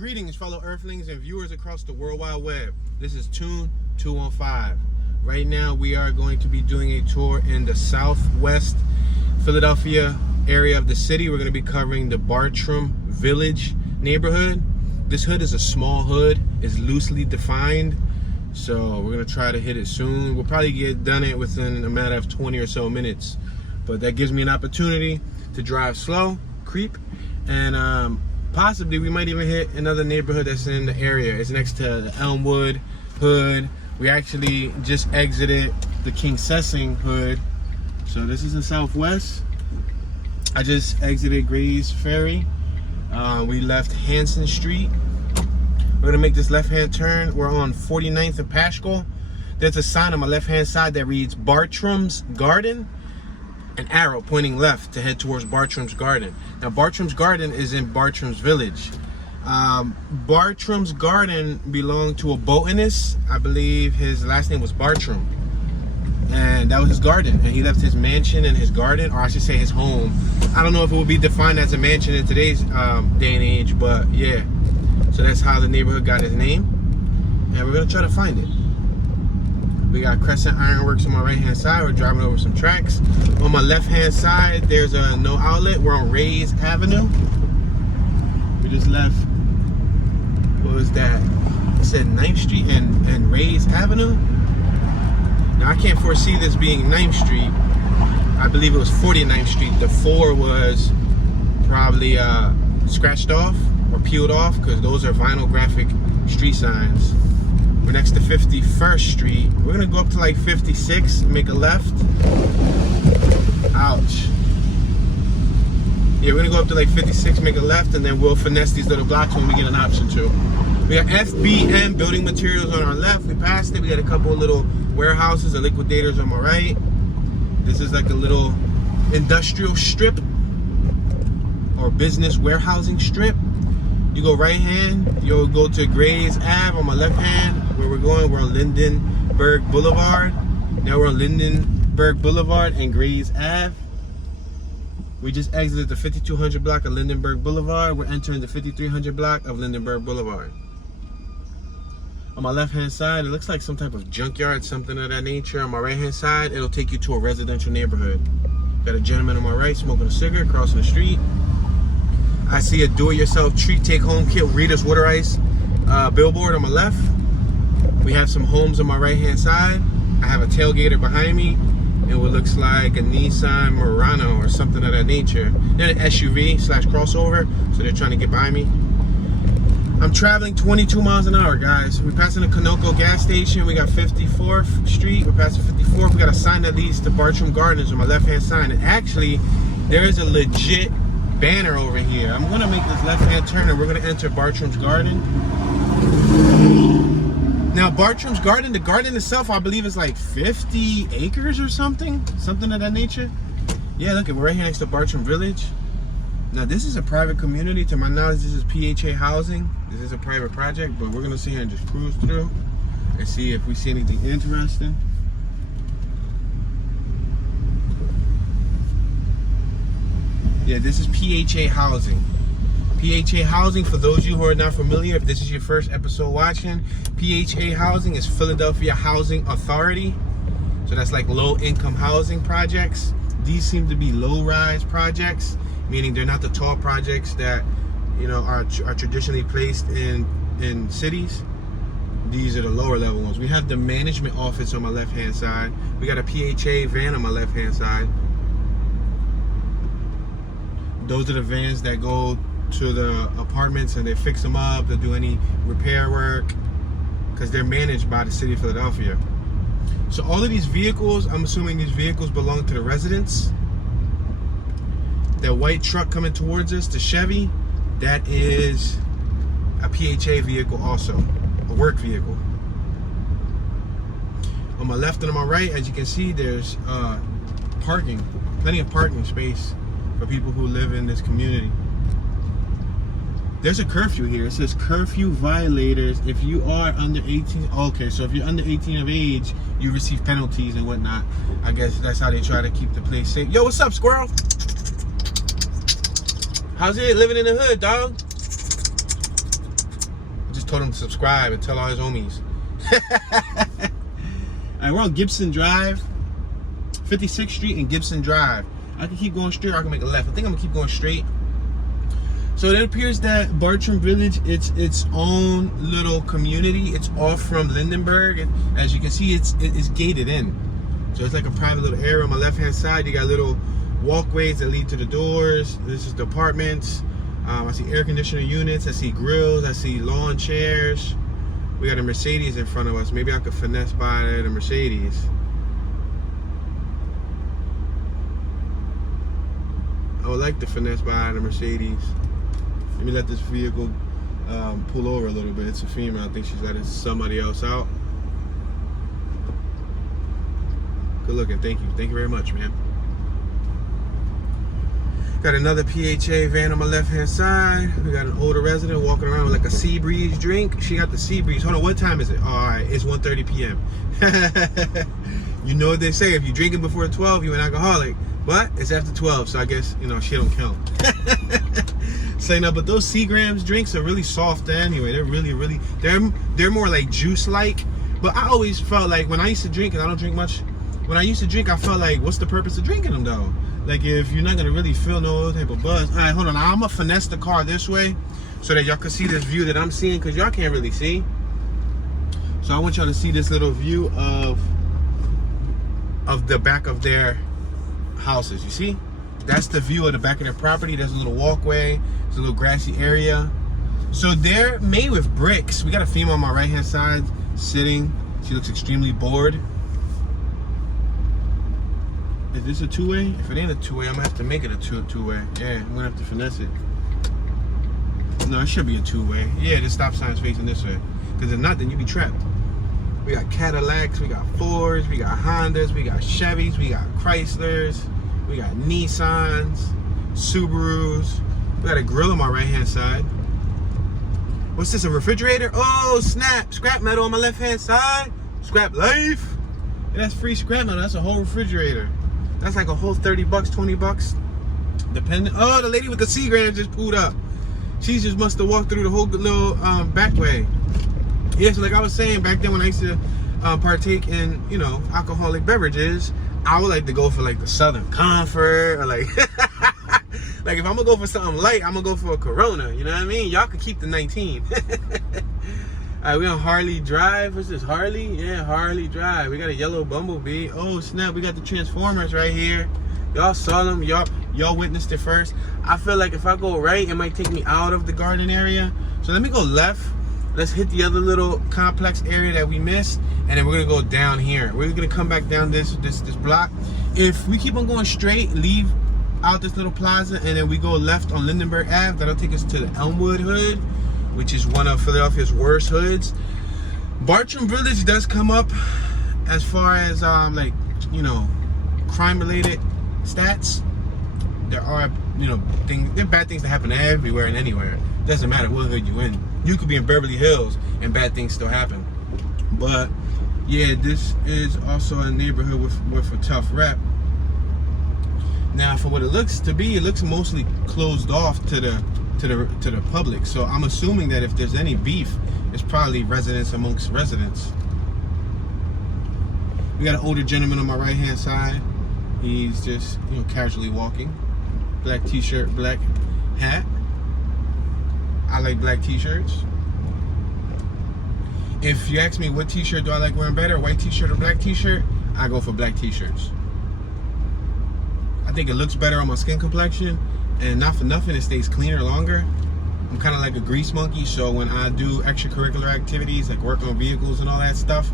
Greetings, fellow Earthlings and viewers across the World Wide Web. This is Tune 215. Right now, we are going to be doing a tour in the Southwest Philadelphia area of the city. We're going to be covering the Bartram Village neighborhood. This hood is a small hood. It's loosely defined, so we're going to try to hit it soon. We'll probably get done it within a matter of 20 or so minutes, but that gives me an opportunity to drive slow, creep, and possibly we might even hit another neighborhood that's in the area. It's next to the Elmwood hood. We actually just exited the Kingsessing hood. So this is the Southwest. I just exited Gray's Ferry. We left Hanson Street. We're gonna make this left-hand turn. We're on 49th and Paschal. There's a sign on my left-hand side that reads Bartram's Garden. An arrow pointing left to head towards Bartram's Garden. Now, Bartram's Garden is in Bartram's Village. Bartram's Garden belonged to a botanist. I believe his last name was Bartram. And that was his garden. And he left his mansion and his garden, or I should say his home. I don't know if it will be defined as a mansion in today's day and age, but yeah. So that's how the neighborhood got its name. And we're gonna try to find it. We got Crescent Ironworks on my right-hand side. We're driving over some tracks. On my left-hand side, there's a no outlet. We're on Ray's Avenue. We just left, what was that? It said 9th Street and Ray's Avenue. Now, I can't foresee this being 9th Street. I believe it was 49th Street. The 4 was probably scratched off or peeled off, because those are vinyl graphic street signs. We're next to 51st Street. We're gonna go up to like 56, make a left. Ouch. Yeah, we're gonna go up to like 56, make a left, and then we'll finesse these little blocks when we get an option to. We got FBM Building Materials on our left. We passed it. We got a couple of little warehouses and liquidators on my right. This is like a little industrial strip or business warehousing strip. You go right hand, you'll go to Gray's Ave. On my left hand, where we're going, we're on Lindbergh Boulevard. Now we're on Lindbergh Boulevard and Gray's Ave. We just exited the 5200 block of Lindbergh Boulevard. We're entering the 5300 block of Lindbergh Boulevard. On my left hand side, it looks like some type of junkyard, something of that nature. On my right hand side, it'll take you to a residential neighborhood. Got a gentleman on my right smoking a cigarette crossing the street. I see a do-it-yourself treat take-home kit Rita's Water Ice billboard on my left. We have some homes on my right-hand side. I have a tailgater behind me and what looks like a Nissan Murano or something of that nature. They're an SUV/crossover, so they're trying to get by me. I'm traveling 22 miles an hour, guys. We're passing the Conoco gas station. We got 54th Street. We're passing 54th. We got a sign that leads to Bartram Gardens on my left-hand side. And actually, there is a legit banner over here. I'm gonna make this left-hand turn and we're gonna enter Bartram's Garden. Now, Bartram's Garden, the garden itself, I believe is like 50 acres or something of that nature. Yeah, look, we're right here next to Bartram Village. Now, this is a private community. To my knowledge, this is PHA housing. This is a private project, but we're gonna sit here and just cruise through and see if we see anything interesting. Yeah, this is PHA housing. PHA housing, for those of you who are not familiar, if this is your first episode watching, PHA housing is Philadelphia Housing Authority. So that's like low income housing projects. These seem to be low rise projects, meaning they're not the tall projects that, you know, are traditionally placed in cities. These are the lower level ones. We have the management office on my left hand side. We got a PHA van on my left hand side. Those are the vans that go to the apartments and they fix them up, they'll do any repair work, because they're managed by the city of Philadelphia. So all of these vehicles, I'm assuming these vehicles belong to the residents. That white truck coming towards us, the Chevy, that is a PHA vehicle also, a work vehicle. On my left and on my right, as you can see, there's parking, plenty of parking space for people who live in this community. There's a curfew here. It says curfew violators if you are under 18. Okay, so if you're under 18 of age, you receive penalties and whatnot. I guess that's how they try to keep the place safe. Yo, what's up, squirrel? How's it living in the hood, dog? told him to subscribe and tell all his homies. Alright, we're on Gibson Drive, 56th Street and Gibson Drive. I can keep going straight or I can make a left. I think I'm gonna keep going straight. So it appears that Bartram Village, it's its own little community. It's off from Lindbergh, and as you can see, it's gated in. So it's like a private little area. On my left-hand side, you got little walkways that lead to the doors. This is the apartments. I see air conditioner units. I see grills. I see lawn chairs. We got a Mercedes in front of us. Maybe I could finesse by the Mercedes. I would like to finesse by the Mercedes. Let me let this vehicle pull over a little bit. It's a female. I think she's letting somebody else out. Good looking. Thank you. Thank you very much, man. Got another PHA van on my left-hand side. We got an older resident walking around with like a sea breeze drink. She got the sea breeze. Hold on, what time is it? All right, it's 1:30 p.m. You know what they say, if you're drinking before 12, you're an alcoholic. But it's after 12, so I guess, you know, she don't count. Say no, but those Seagrams drinks are really soft anyway. They're really, they're more like juice-like. But I always felt like when I used to drink, and I don't drink much, when I used to drink, I felt like, what's the purpose of drinking them though? Like if you're not gonna really feel no type of buzz. All right, hold on. I'm gonna finesse the car this way so that y'all can see this view that I'm seeing, because y'all can't really see. So I want y'all to see this little view of the back of their houses. You see? That's the view of the back of their property. There's a little walkway. There's a little grassy area. So they're made with bricks. We got a female on my right-hand side sitting. She looks extremely bored. Is this a two-way? If it ain't a two-way, I'm gonna have to make it a two-way. Yeah, I'm gonna have to finesse it. No, it should be a two-way. Yeah, the stop sign's facing this way. Because if not, then you be trapped. We got Cadillacs, we got Fords, we got Hondas, we got Chevys, we got Chryslers, we got Nissans, Subarus. We got a grill on my right-hand side. What's this, a refrigerator? Oh, snap! Scrap metal on my left-hand side. Scrap life. Yeah, that's free scrap metal. That's a whole refrigerator. That's like a whole 30 bucks, 20 bucks. Depending. Oh, the lady with the Seagram just pulled up. She just must have walked through the whole little back way. Yeah, so like I was saying, back then when I used to partake in, you know, alcoholic beverages, I would like to go for like the Southern Comfort, or like, like if I'm gonna go for something light, I'm gonna go for a Corona, you know what I mean? Y'all could keep the 19. Alright, we on Harley Drive. What's this, Harley? Yeah, Harley Drive. We got a yellow Bumblebee. Oh snap, we got the Transformers right here. Y'all saw them, y'all witnessed it first. I feel like if I go right, it might take me out of the garden area. So let me go left. Let's hit the other little complex area that we missed, and then we're gonna go down here. We're gonna come back down this block. If we keep on going straight, leave out this little plaza, and then we go left on Lindbergh Ave, that'll take us to the Elmwood hood, which is one of Philadelphia's worst hoods. Bartram Village does come up as far as like, you know, crime related stats. There are, you know, there are bad things that happen everywhere and anywhere. Doesn't matter what hood you in. You could be in Beverly Hills and bad things still happen. But yeah, this is also a neighborhood with a tough rep. Now, for what it looks to be, it looks mostly closed off to the public. So I'm assuming that if there's any beef, it's probably residents amongst residents. We got an older gentleman on my right hand side. He's just, you know, casually walking. Black t-shirt, black hat. I like black t-shirts. If you ask me what t-shirt do I like wearing better, white t-shirt or black t-shirt, I go for black t-shirts. I think it looks better on my skin complexion, and not for nothing, it stays cleaner longer. I'm kind of like a grease monkey, so when I do extracurricular activities like work on vehicles and all that stuff,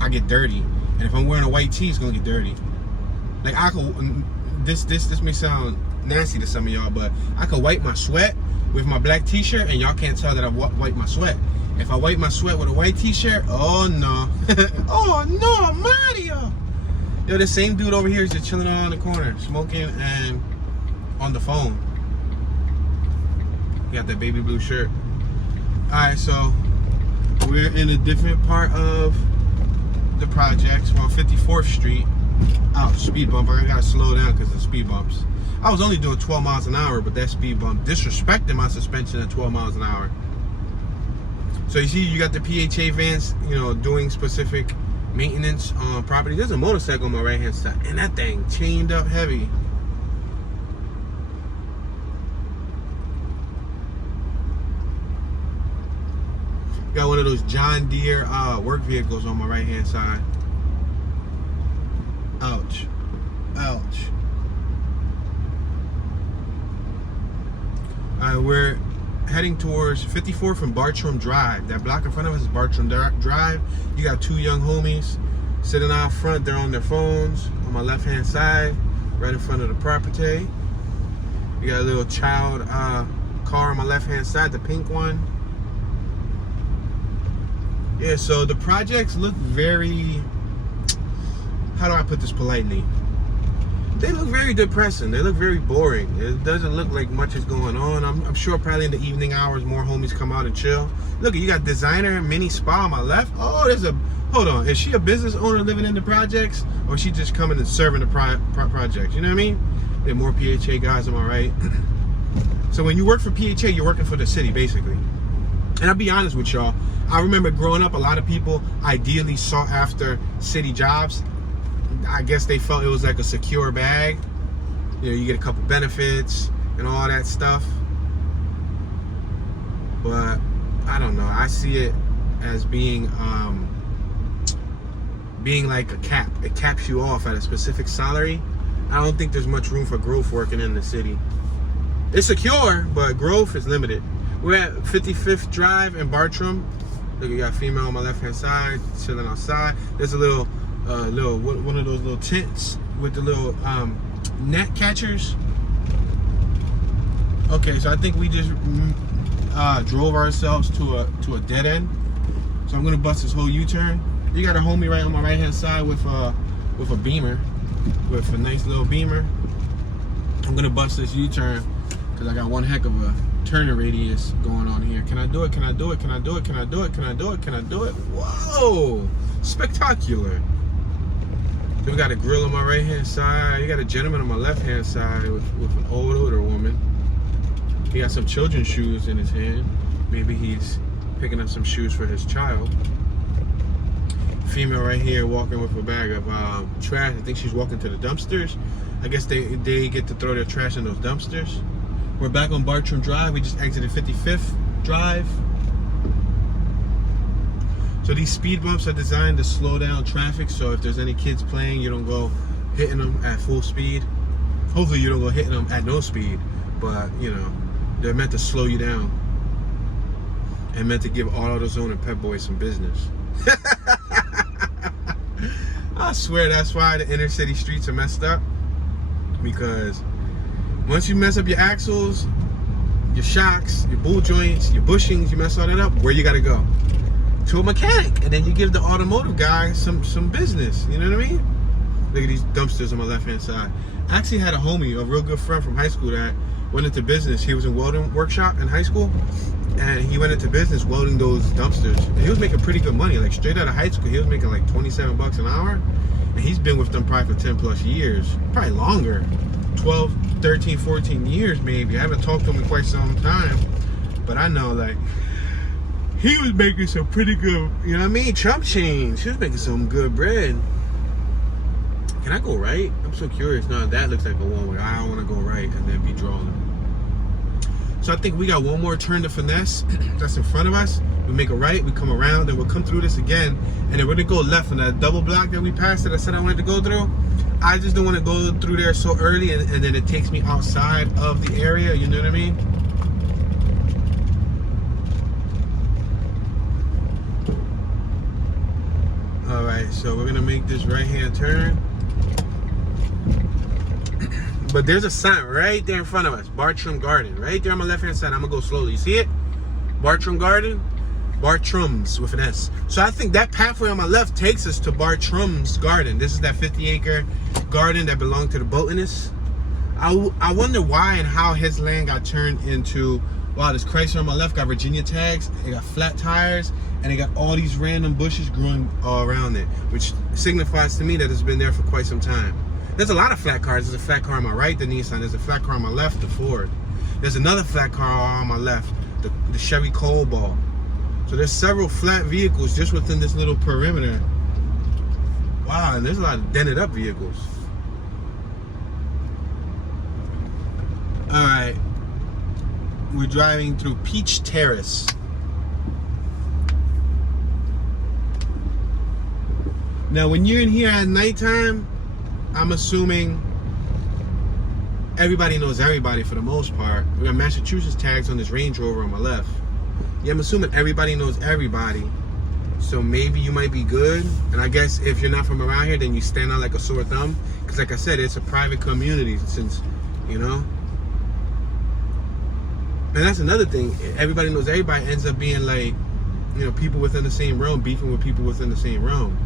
I get dirty. And if I'm wearing a white tee, it's gonna get dirty. Like I could, this may sound nasty to some of y'all, but I could wipe my sweat with my black t-shirt and y'all can't tell that I wiped my sweat. If I wipe my sweat with a white t-shirt, oh no. Oh no, Mario! Yo, the same dude over here is just chilling on the corner, smoking and on the phone. He got that baby blue shirt. Alright, so we're in a different part of the projects. We're on 54th Street. Oh, speed bump. I gotta slow down because of speed bumps. I was only doing 12 miles an hour, but that speed bump disrespected my suspension at 12 miles an hour. So you see, you got the PHA vans, you know, doing specific maintenance on property. There's a motorcycle on my right hand side, and that thing chained up heavy. Got one of those John Deere work vehicles on my right hand side. Ouch. Ouch. We're heading towards 54 from Bartram Drive. That block in front of us is Bartram Drive. You got two young homies sitting out front. They're on their phones on my left hand side, right in front of the property. You got a little child car on my left hand side, the pink one. Yeah, so the projects look very, how do I put this politely? They look very depressing. They look very boring. It doesn't look like much is going on. I'm sure probably in the evening hours, more homies come out and chill. Look, you got designer mini spa on my left. Oh, there's a, hold on. Is she a business owner living in the projects? Or is she just coming and serving the projects? You know what I mean? There are more PHA guys on my right. So when you work for PHA, you're working for the city, basically. And I'll be honest with y'all. I remember growing up, a lot of people ideally sought after city jobs. I guess they felt it was like a secure bag. You know, you get a couple benefits and all that stuff. But I don't know. I see it as being like a cap. It caps you off at a specific salary. I don't think there's much room for growth working in the city. It's secure, but growth is limited. We're at 55th Drive in Bartram. Look, you got a female on my left-hand side, chilling outside. There's a little, one of those little tents with the little net catchers. Okay, so I think we just drove ourselves to a dead end. So I'm gonna bust this whole U-turn. You got a homie right on my right-hand side with a Beamer, with a nice little Beamer. I'm gonna bust this U-turn because I got one heck of a turning radius going on here. Can I do it? Can I do it? Can I do it? Can I do it? Can I do it? Can I do it? Whoa! Spectacular. So we got a grill on my right hand side. You got a gentleman on my left hand side with an older woman. He got some children's shoes in his hand. Maybe he's picking up some shoes for his child. Female right here walking with a bag of trash. I think she's walking to the dumpsters. I guess they get to throw their trash in those dumpsters. We're back on Bartram Drive. We just exited 55th Drive. So these speed bumps are designed to slow down traffic. So if there's any kids playing, you don't go hitting them at full speed. Hopefully you don't go hitting them at no speed. But, you know, they're meant to slow you down. And meant to give AutoZone and Pep Boy some business. I swear that's why the inner city streets are messed up. Because once you mess up your axles, your shocks, your boot joints, your bushings, you mess all that up, where you gotta go? To a mechanic. And then you give the automotive guy some business. You know what I mean? Look at these dumpsters on my left hand side. I actually had a homie, a real good friend from high school that went into business. He was in welding workshop in high school. And he went into business welding those dumpsters. And he was making pretty good money. Like straight out of high school, he was making like 27 bucks an hour. And he's been with them probably for 10 plus years. Probably longer. 12, 13, 14 years maybe. I haven't talked to him in quite some time. But I know like he was making some pretty good, you know what I mean? Chump change. He was making some good bread. Can I go right? I'm so curious. No, that looks like a one-way. I don't want to go right and then be drawn. So I think we got one more turn to finesse. That's in front of us. We make a right, we come around, then we'll come through this again. And then we're gonna go left on that double block that we passed that I said I wanted to go through. I just don't want to go through there so early and then it takes me outside of the area, you know what I mean? All right, so we're gonna make this right-hand turn. But there's a sign right there in front of us, Bartram Garden, right there on my left-hand side. I'm gonna go slowly. You see it? Bartram Garden, Bartram's with an S. So I think that pathway on my left takes us to Bartram's Garden. This is that 50-acre garden that belonged to the botanist. I wonder why and how his land got turned into, wow, this Chrysler on my left got Virginia tags, it got flat tires, and it got all these random bushes growing all around it, which signifies to me that it's been there for quite some time. There's a lot of flat cars. There's a flat car on my right, the Nissan. There's a flat car on my left, the Ford. There's another flat car on my left, the Chevy Cobalt. So So there's several flat vehicles just within this little perimeter. Wow, and there's a lot of dented up vehicles. All right, we're driving through Peach Terrace. Now, when you're in here at nighttime, I'm assuming everybody knows everybody for the most part. We got Massachusetts tags on this Range Rover on my left. Yeah, I'm assuming everybody knows everybody. So maybe you might be good. And I guess if you're not from around here, then you stand out like a sore thumb. Because like I said, it's a private community since, you know. And that's another thing. Everybody knows everybody ends up being like, you know, people within the same realm, beefing with people within the same realm.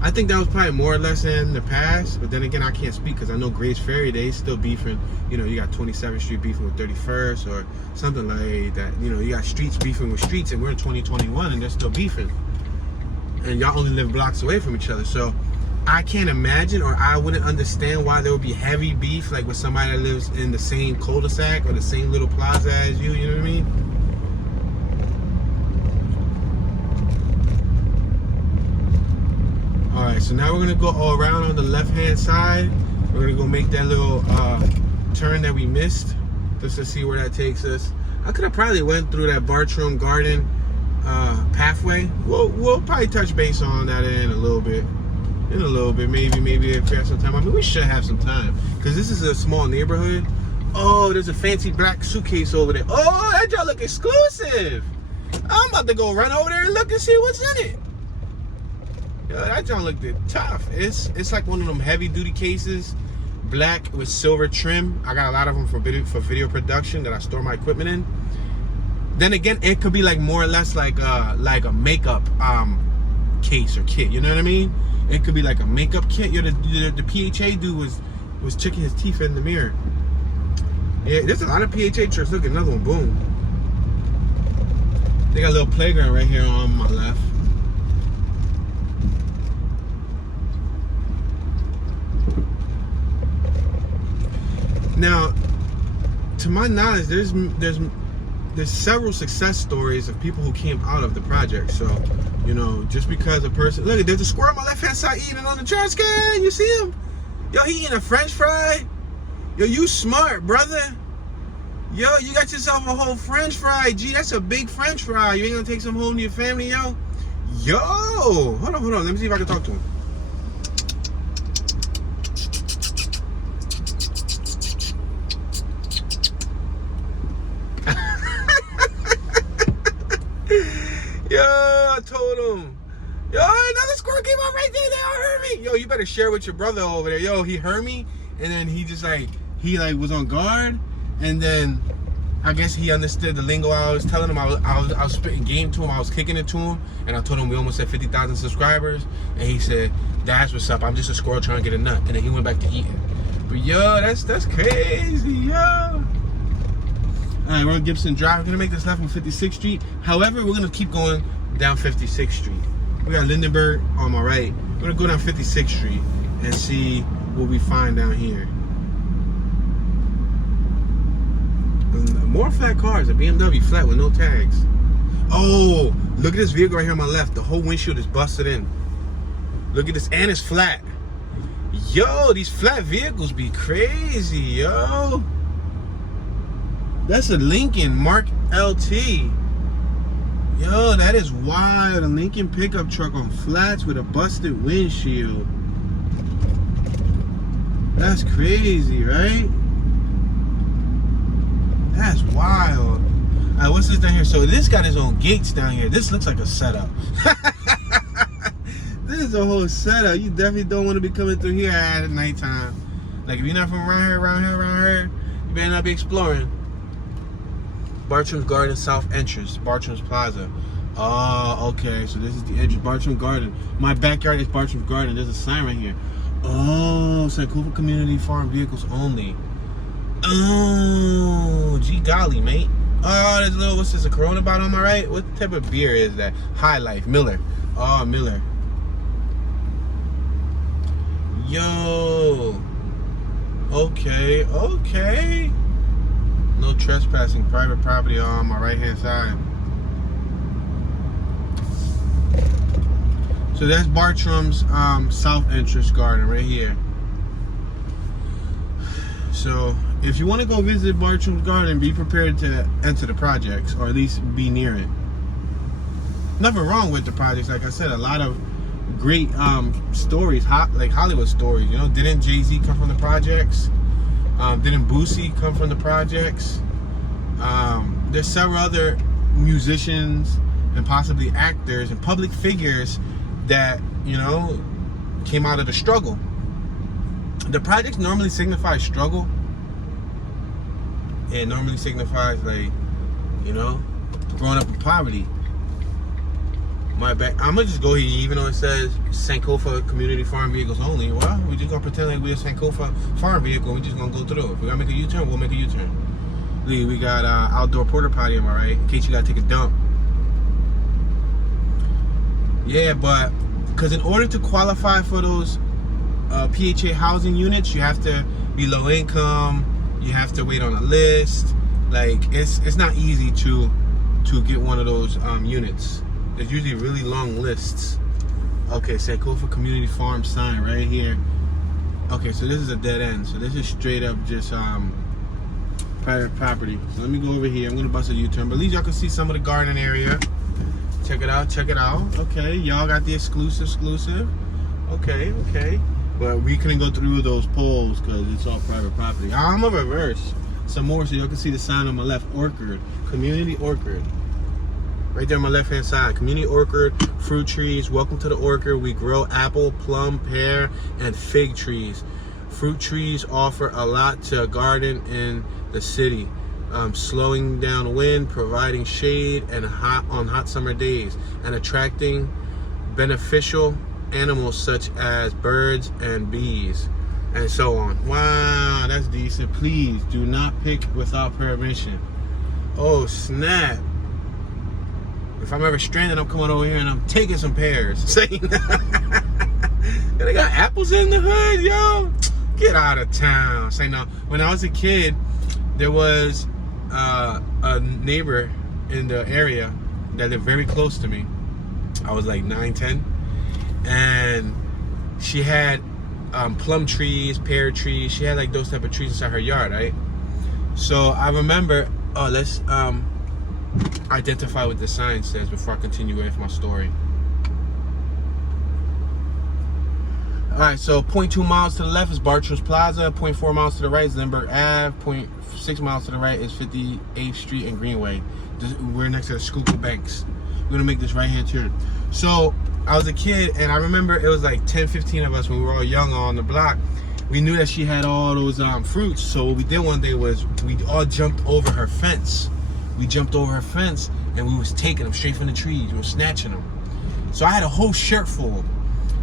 I think that was probably more or less in the past, but then again, I can't speak because I know Grace Ferry, they still beefing. You know, you got 27th Street beefing with 31st or something like that. You know, you got streets beefing with streets, and we're in 2021 and they're still beefing. And y'all only live blocks away from each other. So I can't imagine, or I wouldn't understand why there would be heavy beef like with somebody that lives in the same cul-de-sac or the same little plaza as you, you know what I mean? Alright, so now we're going to go all around on the left-hand side. We're going to go make that little turn that we missed, just to see where that takes us. I could have probably went through that Bartram Garden pathway. We'll probably touch base on that in a little bit. Maybe if we have some time. I mean, we should have some time, because this is a small neighborhood. Oh, there's a fancy black suitcase over there. Oh, that y'all look exclusive. I'm about to go run over there and look and see what's in it. Yo, that John looked tough. It's like one of them heavy duty cases, black with silver trim. I got a lot of them for video production that I store my equipment in. Then again, it could be like more or less like a makeup case or kit. You know what I mean? It could be like a makeup kit. Yo, the PHA dude was checking his teeth in the mirror. Yeah, there's a lot of PHA trucks. Look, another one. Boom. They got a little playground right here on my left. Now, to my knowledge, there's several success stories of people who came out of the project. So, you know, just because a person, look, there's a squirrel on my left hand side eating on the trash can. You see him? Yo, he eating a French fry. Yo, you smart, brother. Yo, you got yourself a whole French fry. Gee, that's a big French fry. You ain't gonna take some home to your family, yo? Yo, hold on. Let me see if I can talk to him. Yo, I told him. Yo, another squirrel came out right there. They all heard me. Yo, you better share with your brother over there. Yo, he heard me, and then he just like, was on guard, and then I guess he understood the lingo I was telling him. I was spitting game to him. I was kicking it to him, and I told him we almost had 50,000 subscribers, and he said, "That's what's up. I'm just a squirrel trying to get a nut," and then he went back to eating. But yo, that's crazy, yo. All right, we're on Gibson Drive. We're gonna make this left on 56th Street. However, we're gonna keep going down 56th Street. We got Lindbergh on my right. We're gonna go down 56th Street and see what we find down here. More flat cars, a BMW flat with no tags. Oh, look at this vehicle right here on my left. The whole windshield is busted in. Look at this, and it's flat. Yo, these flat vehicles be crazy, yo. That's a Lincoln Mark LT. Yo, that is wild. A Lincoln pickup truck on flats with a busted windshield. That's crazy, right? That's wild. All right, what's this down here? So this got his own gates down here. This looks like a setup. This is a whole setup. You definitely don't want to be coming through here at nighttime. Like if you're not from around here, you better not be exploring. Bartram Garden South entrance, Bartram's Plaza. Oh, okay, so this is the entrance, Bartram Garden. My backyard is Bartram Garden. There's a sign right here. Oh, it's like Cooper Community Farm vehicles only. Oh, gee golly, mate. Oh, there's a little, what's this, a Corona bottle on my right? What type of beer is that? High Life, Miller. Oh, Miller. Yo. Okay. No trespassing, private property on my right hand side. So that's Bartram's south entrance garden right here. So if you want to go visit Bartram's garden, be prepared to enter the projects, or at least be near it. Nothing wrong with the projects. Like I said, a lot of great stories, like Hollywood stories. You know, didn't Jay-Z come from the projects? Didn't Boosie come from the projects? There's several other musicians and possibly actors and public figures that, you know, came out of the struggle. The projects normally signify struggle. It normally signifies, like, you know, growing up in poverty. My bad. I'm gonna just go here, even though it says Sankofa Community Farm Vehicles Only. Well, we just gonna pretend like we're a Sankofa farm vehicle. We just gonna go through. If we gotta make a U-turn, we'll make a U-turn. We got outdoor porta potty, am I right? In case you gotta take a dump. Yeah, but because in order to qualify for those PHA housing units, you have to be low income. You have to wait on a list. Like, it's not easy to get one of those units. There's usually really long lists. Okay, Sankofa Community Farm sign right here. Okay, so this is a dead end. So this is straight up just private property. So let me go over here. I'm gonna bust a U-turn, but at least y'all can see some of the garden area. Check it out, check it out. Okay, y'all got the exclusive. Okay. But we couldn't go through those poles because it's all private property. I'm gonna reverse some more so y'all can see the sign on my left. Orchard, community orchard. Right there on my left hand side. Community orchard, fruit trees. Welcome to the orchard. We grow apple, plum, pear, and fig trees. Fruit trees offer a lot to a garden in the city. Slowing down wind, providing shade and on hot summer days, and attracting beneficial animals such as birds and bees, and so on. Wow, that's decent. Please do not pick without permission. Oh snap. If I'm ever stranded, I'm coming over here and I'm taking some pears. Saying they got apples in the hood, yo. Get out of town. Say no. When I was a kid, there was a neighbor in the area that lived very close to me. I was like 9, 10, and she had plum trees, pear trees. She had like those type of trees inside her yard, right? So I remember, let's identify what the sign says before I continue with my story. Alright, so 0.2 miles to the left is Bartram Plaza, 0.4 miles to the right is Lindbergh Ave, 0.6 miles to the right is 58th Street and Greenway. We're next to the Schuylkill Banks. We're gonna make this right hand turn. So I was a kid and I remember it was like 10, 15 of us when we were all young on the block. We knew that she had all those fruits, so what we did one day was we all jumped over her fence. We jumped over her fence and we was taking them straight from the trees. We were snatching them. So I had a whole shirt full.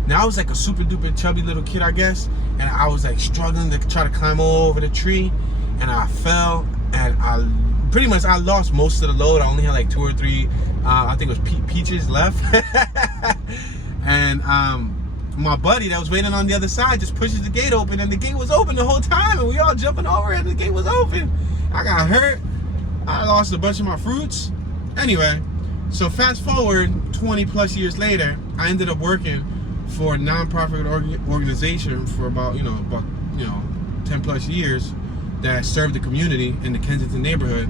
Now I was like a super duper chubby little kid, I guess, and I was like struggling to try to climb over the tree, and I fell, and I lost most of the load. I only had like 2 or 3, I think it was peaches left, and my buddy that was waiting on the other side just pushes the gate open, and the gate was open the whole time, and we all jumping over it, and the gate was open. I got hurt. I lost a bunch of my fruits. Anyway, so fast forward 20 plus years later, I ended up working for a non-profit organization for about 10 plus years that served the community in the Kensington neighborhood.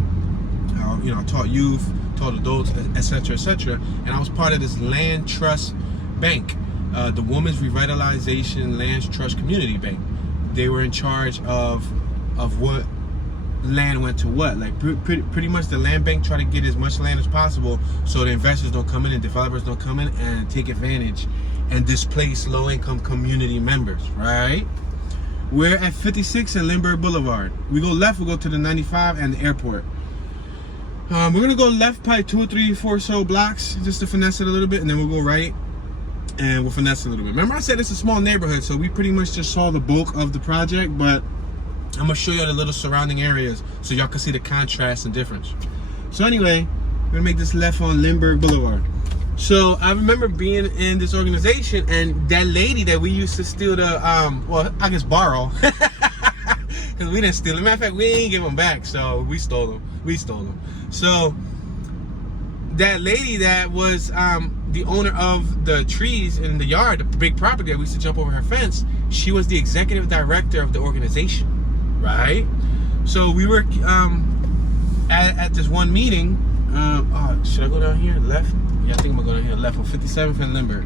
I taught youth, taught adults, etc., and I was part of this land trust bank, the Women's Revitalization Land Trust Community Bank. They were in charge of what land went to what. Like pretty much the land bank try to get as much land as possible so the investors don't come in and developers don't come in and take advantage and displace low-income community members, right? We're at 56 and Lindbergh Boulevard. We go left, we'll go to the 95 and the airport. We're gonna go left probably 2 or 3, 4 so blocks just to finesse it a little bit, and then we'll go right and we'll finesse it a little bit. Remember I said it's a small neighborhood, so we pretty much just saw the bulk of the project, but I'm gonna show you the little surrounding areas so y'all can see the contrast and difference. So anyway, we're gonna make this left on Lindbergh Boulevard. So I remember being in this organization, and that lady that we used to steal the, I guess borrow, because we didn't steal them. Matter of fact, we ain't give them back, so we stole them. So that lady that was the owner of the trees in the yard, the big property that we used to jump over her fence, she was the executive director of the organization, right? So we were at this one meeting. Oh, should I go down here left? Yeah, I think I'm gonna go down here left on 57th and Lindbergh.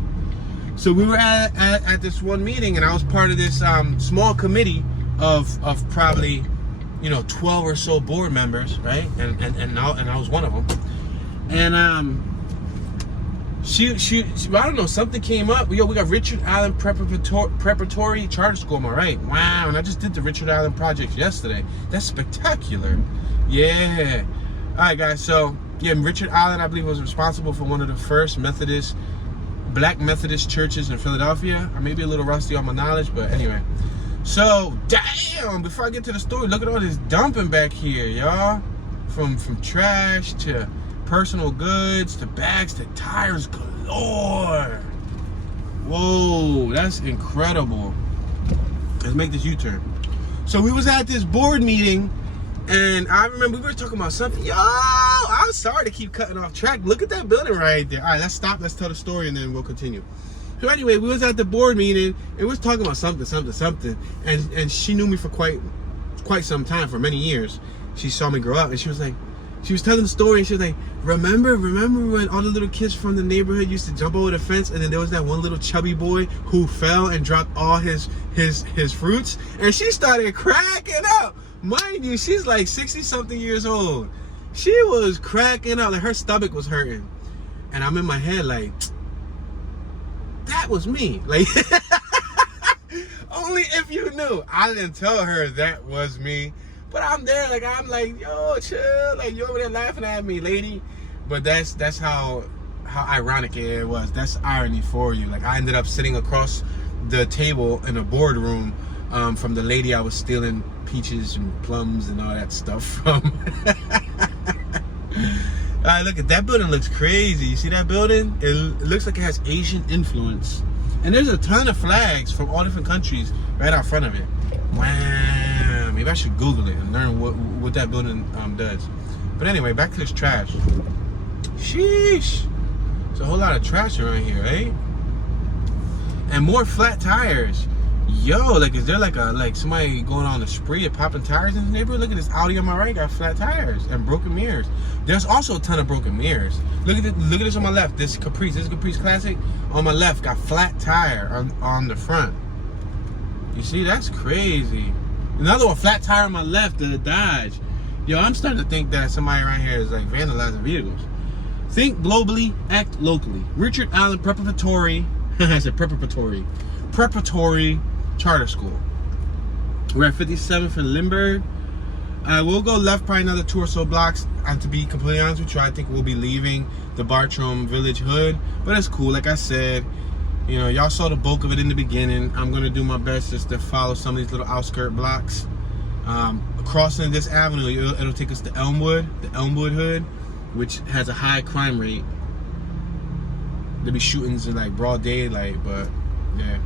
So we were at this one meeting, and I was part of this small committee of probably, you know, 12 or so board members, right? And I was one of them. And she I don't know, something came up. Yo, we got Richard Allen Preparatory Charter School, am I right? Wow, and I just did the Richard Allen project yesterday. That's spectacular. Yeah. All right, guys, so yeah, Richard Allen, I believe, was responsible for one of the first Black Methodist churches in Philadelphia. I may be a little rusty on my knowledge, but anyway. So, damn, before I get to the story, look at all this dumping back here, y'all. From trash to personal goods to bags to tires galore. Whoa, that's incredible. Let's make this U-turn. So we was at this board meeting, and I remember we were talking about something. Yo, I'm sorry to keep cutting off track. Look at that building right there. All right, let's stop. Let's tell the story, and then we'll continue. So anyway, we was at the board meeting, and we was talking about something. And she knew me for quite some time, for many years. She saw me grow up, and she was telling the story, and she was like, remember when all the little kids from the neighborhood used to jump over the fence, and then there was that one little chubby boy who fell and dropped all his fruits? And she started cracking up. Mind you, she's like 60-something years old. She was cracking up, like her stomach was hurting. And I'm in my head like, that was me. Like, only if you knew. I didn't tell her that was me. But I'm there, like, I'm like, yo, chill. Like, you over there laughing at me, lady. But that's how ironic it was. That's irony for you. Like, I ended up sitting across the table in a boardroom from the lady I was stealing peaches and plums and all that stuff from. All right, look at that building. Looks crazy. You see that building? It looks like it has Asian influence. And there's a ton of flags from all different countries right out front of it. Wow. Maybe I should Google it and learn what that building does. But anyway, back to this trash. Sheesh. There's a whole lot of trash around here, right? And more flat tires. Yo, like, is there like somebody going on a spree of popping tires in the neighborhood? Look at this Audi on my right, got flat tires and broken mirrors. There's also a ton of broken mirrors. Look at this on my left. This is Caprice Classic. On my left, got flat tire on the front. You see, that's crazy. Another one, flat tire on my left, the Dodge. Yo, I'm starting to think that somebody around here is like vandalizing vehicles. Think globally, act locally. Richard Allen Preparatory. I said preparatory Charter School. We're at 57th and Lindbergh. We'll go left probably another 2 or so blocks. And to be completely honest with you, I think we'll be leaving the Bartram Village hood. But it's cool. Like I said, you know, y'all saw the bulk of it in the beginning. I'm going to do my best just to follow some of these little outskirt blocks. Crossing this avenue, it'll take us to Elmwood, the Elmwood hood, which has a high crime rate. There'll be shootings in like broad daylight, but yeah.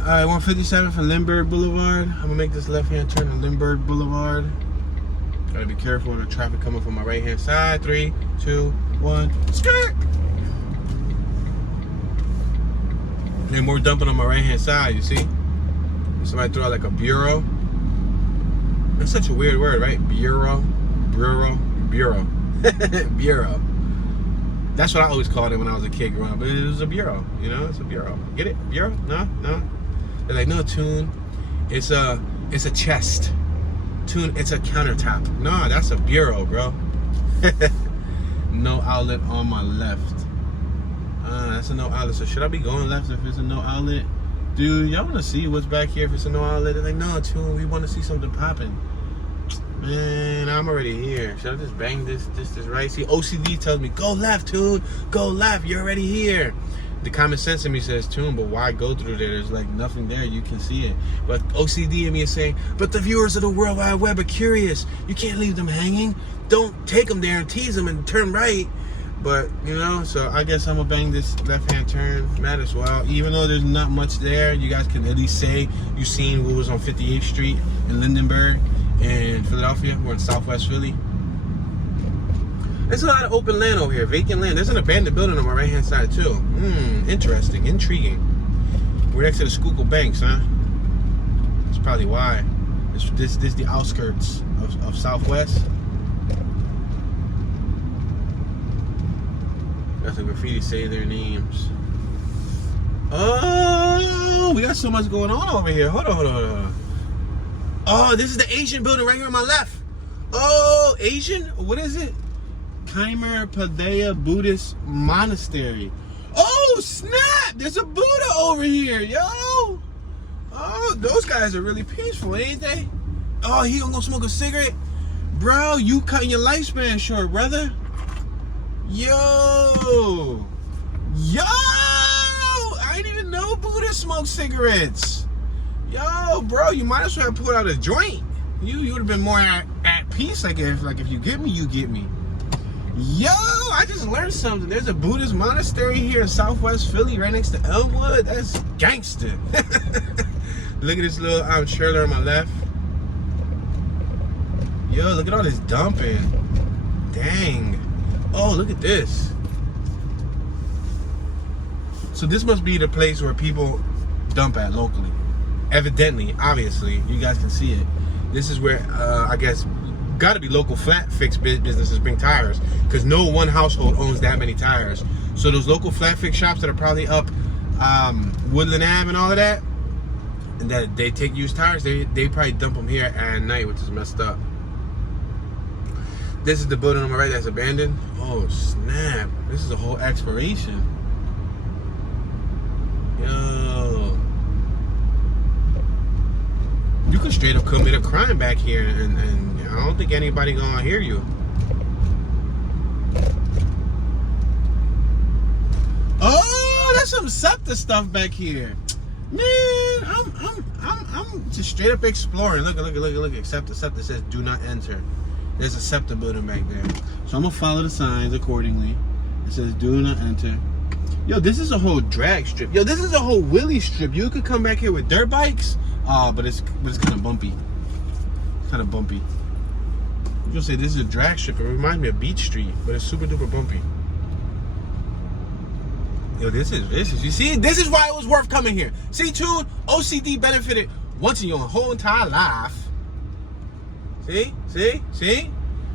Alright, 157 from Lindbergh Boulevard. I'm gonna make this left-hand turn to Lindbergh Boulevard. Gotta be careful of the traffic coming from my right-hand side. 3, 2, 1, skirt! And more dumping on my right-hand side, you see? Somebody threw out like a bureau. That's such a weird word, right? Bureau. Bureau. That's what I always called it when I was a kid growing up. But it was a bureau, you know? It's a bureau. Get it? Bureau? No? They're like, no, Tune. It's a chest. Tune, it's a countertop. No, that's a bureau, bro. No outlet on my left. That's a no outlet. So should I be going left if it's a no outlet? Dude, y'all want to see what's back here if it's a no outlet? They're like, no, Tune, we want to see something popping. Man, I'm already here. Should I just bang this right? See, OCD tells me, go left, Tune. Go left. You're already here. The common sense in me says, Tune, but why go through there? There's like nothing there. You can see it. But OCD in me is saying, but the viewers of the World Wide Web are curious. You can't leave them hanging. Don't take them there and tease them and turn right. But, you know, so I guess I'm going to bang this left-hand turn. Might as well. Even though there's not much there, you guys can at least say you seen what was on 58th Street in Lindbergh. In Philadelphia, we're in Southwest Philly. There's a lot of open land over here, vacant land. There's an abandoned building on my right hand side too. Interesting, intriguing. We're next to the Schuylkill Banks, huh? That's probably why. This is the outskirts of Southwest. Got the graffiti say their names. Oh, we got so much going on over here. Hold on. Oh, this is the Asian building right here on my left. Oh, Asian? What is it? Buddhist Monastery. Oh, snap! There's a Buddha over here, yo! Oh, those guys are really peaceful, ain't they? Oh, he gonna go smoke a cigarette? Bro, you cutting your lifespan short, brother. Yo! I didn't even know Buddha smoked cigarettes. Yo, bro, you might as well have pulled out a joint. You would have been more at peace, like if you get me, you get me. Yo, I just learned something. There's a Buddhist monastery here in Southwest Philly, right next to Elmwood. That's gangster. Look at this little trailer on my left. Yo, look at all this dumping. Dang. Oh, look at this. So this must be the place where people dump at locally. Evidently, obviously, you guys can see it. This is where, I guess, gotta be local flat fix businesses bring tires, because no one household owns that many tires. So those local flat fix shops that are probably up Woodland Ave and all of that, and that they take used tires, they probably dump them here at night, which is messed up. This is the building on my right that's abandoned. Oh snap, this is a whole exploration. Yo, you could straight up commit a crime back here, and I don't think anybody gonna hear you. Oh, that's some SEPTA stuff back here, man. I'm just straight up exploring. Look. SEPTA says do not enter. There's a SEPTA building back there, so I'm gonna follow the signs accordingly. It says do not enter. Yo, this is a whole drag strip. Yo, this is a whole wheelie strip. You could come back here with dirt bikes. But it's kind of bumpy. It's kind of bumpy. You'll say this is a drag strip. It reminds me of Beach Street, but it's super duper bumpy. Yo, this is. You see, this is why it was worth coming here. See, Tune, OCD benefited once in your whole entire life. See?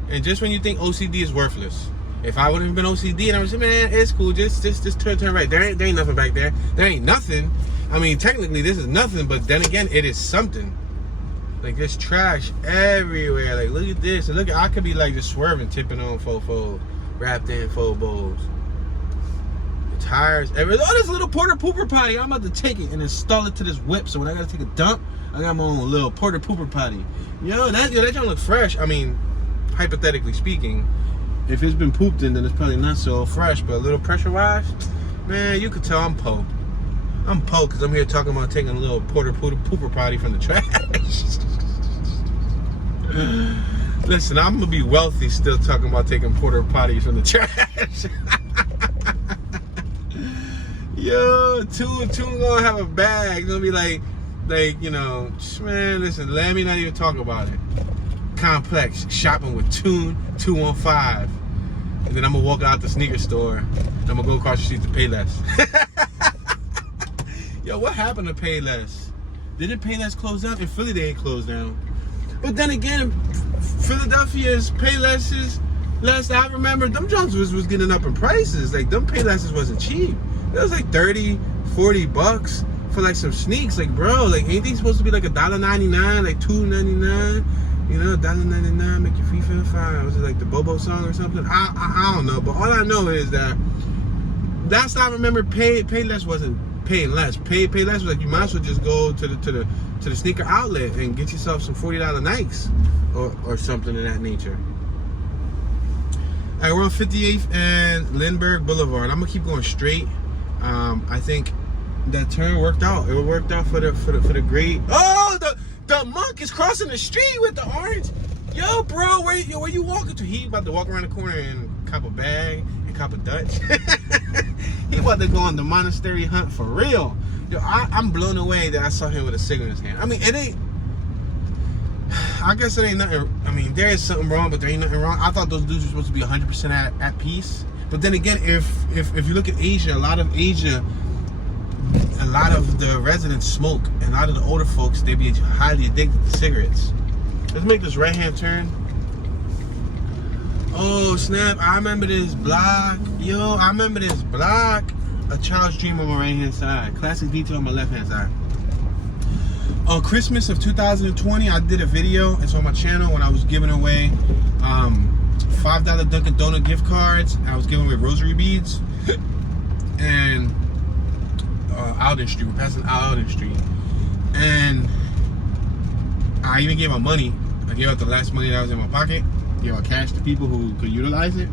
And just when you think OCD is worthless. If I wouldn't have been OCD and I was like, man, it's cool, just turn right. There ain't nothing back there. There ain't nothing. I mean, technically this is nothing, but then again, it is something. Like, there's trash everywhere. Like, look at this. And look, I could be like just swerving, tipping on faux wrapped in faux bowls. The tires, everywhere. Oh, this little porter pooper potty. I'm about to take it and install it to this whip. So when I gotta take a dump, I got my own little porter pooper potty. That don't look fresh. I mean, hypothetically speaking, if it's been pooped in, then it's probably not so fresh. But a little pressure wash, man, you could tell I'm po. I'm po because I'm here talking about taking a little porter pooper potty from the trash. Listen, I'm gonna be wealthy still talking about taking porter potties from the trash. Yo, two gonna have a bag. It's gonna be like, man, listen, let me not even talk about it. Complex shopping with Tune 215. And then I'm gonna walk out the sneaker store and I'm gonna go across the street to PayLess. Yo, what happened to PayLess? Didn't PayLess close down? In Philly, they ain't closed down. But then again, Philadelphia's PayLesses, last I remember, them Jones was getting up in prices. Like, them PayLesses wasn't cheap. It was like 30, 40 bucks for like some sneaks. Like, bro, like, ain't they supposed to be like $1.99, like $2.99? You know, $1.99 make you feel fine. Was it like the Bobo song or something? I don't know. But all I know is that last I remember, PayLess wasn't paying less. PayLess was like, you might as well just go to the sneaker outlet and get yourself some $40 Nikes or something of that nature. All right, we're on 58th and Lindbergh Boulevard. I'm gonna keep going straight. I think that turn worked out. It worked out for the great. Oh, the monk is crossing the street with the orange. Yo, bro, where you walking to? He about to walk around the corner and cop a bag and cop a Dutch. He about to go on the monastery hunt for real. Yo, I'm blown away that I saw him with a cigarette in his hand. I mean, it ain't. I guess it ain't nothing. I mean, there is something wrong, but there ain't nothing wrong. I thought those dudes were supposed to be 100% at peace. But then again, if you look at Asia, a lot of the residents smoke, and a lot of the older folks, they be highly addicted to cigarettes. Let's make this right-hand turn. Oh snap! I remember this block. Yo, I remember this block. A child's dream on my right-hand side. Classic detail on my left-hand side. On Christmas of 2020, I did a video. It's on my channel when I was giving away $5 Dunkin' Donut gift cards. I was giving away rosary beads. And Alden Street. We're passing Alden Street. And I even gave out money. I gave out the last money that was in my pocket. Gave out cash to people who could utilize it.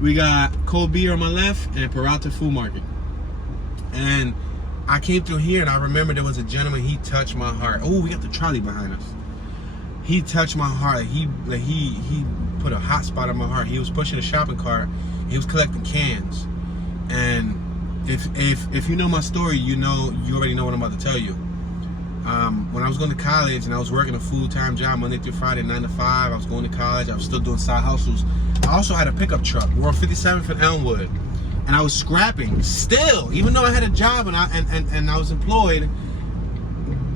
We got cold beer on my left and Peralta Food Market. And I came through here and I remember there was a gentleman, he touched my heart. Oh, we got the trolley behind us. He touched my heart. He put a hot spot on my heart. He was pushing a shopping cart. He was collecting cans. And if you know my story, you already know what I'm about to tell you. When I was going to college and I was working a full-time job Monday through Friday, 9 to 5, I was going to college. I was still doing side hustles. I also had a pickup truck. We're on 57th and Elmwood. And I was scrapping still, even though I had a job and I was employed.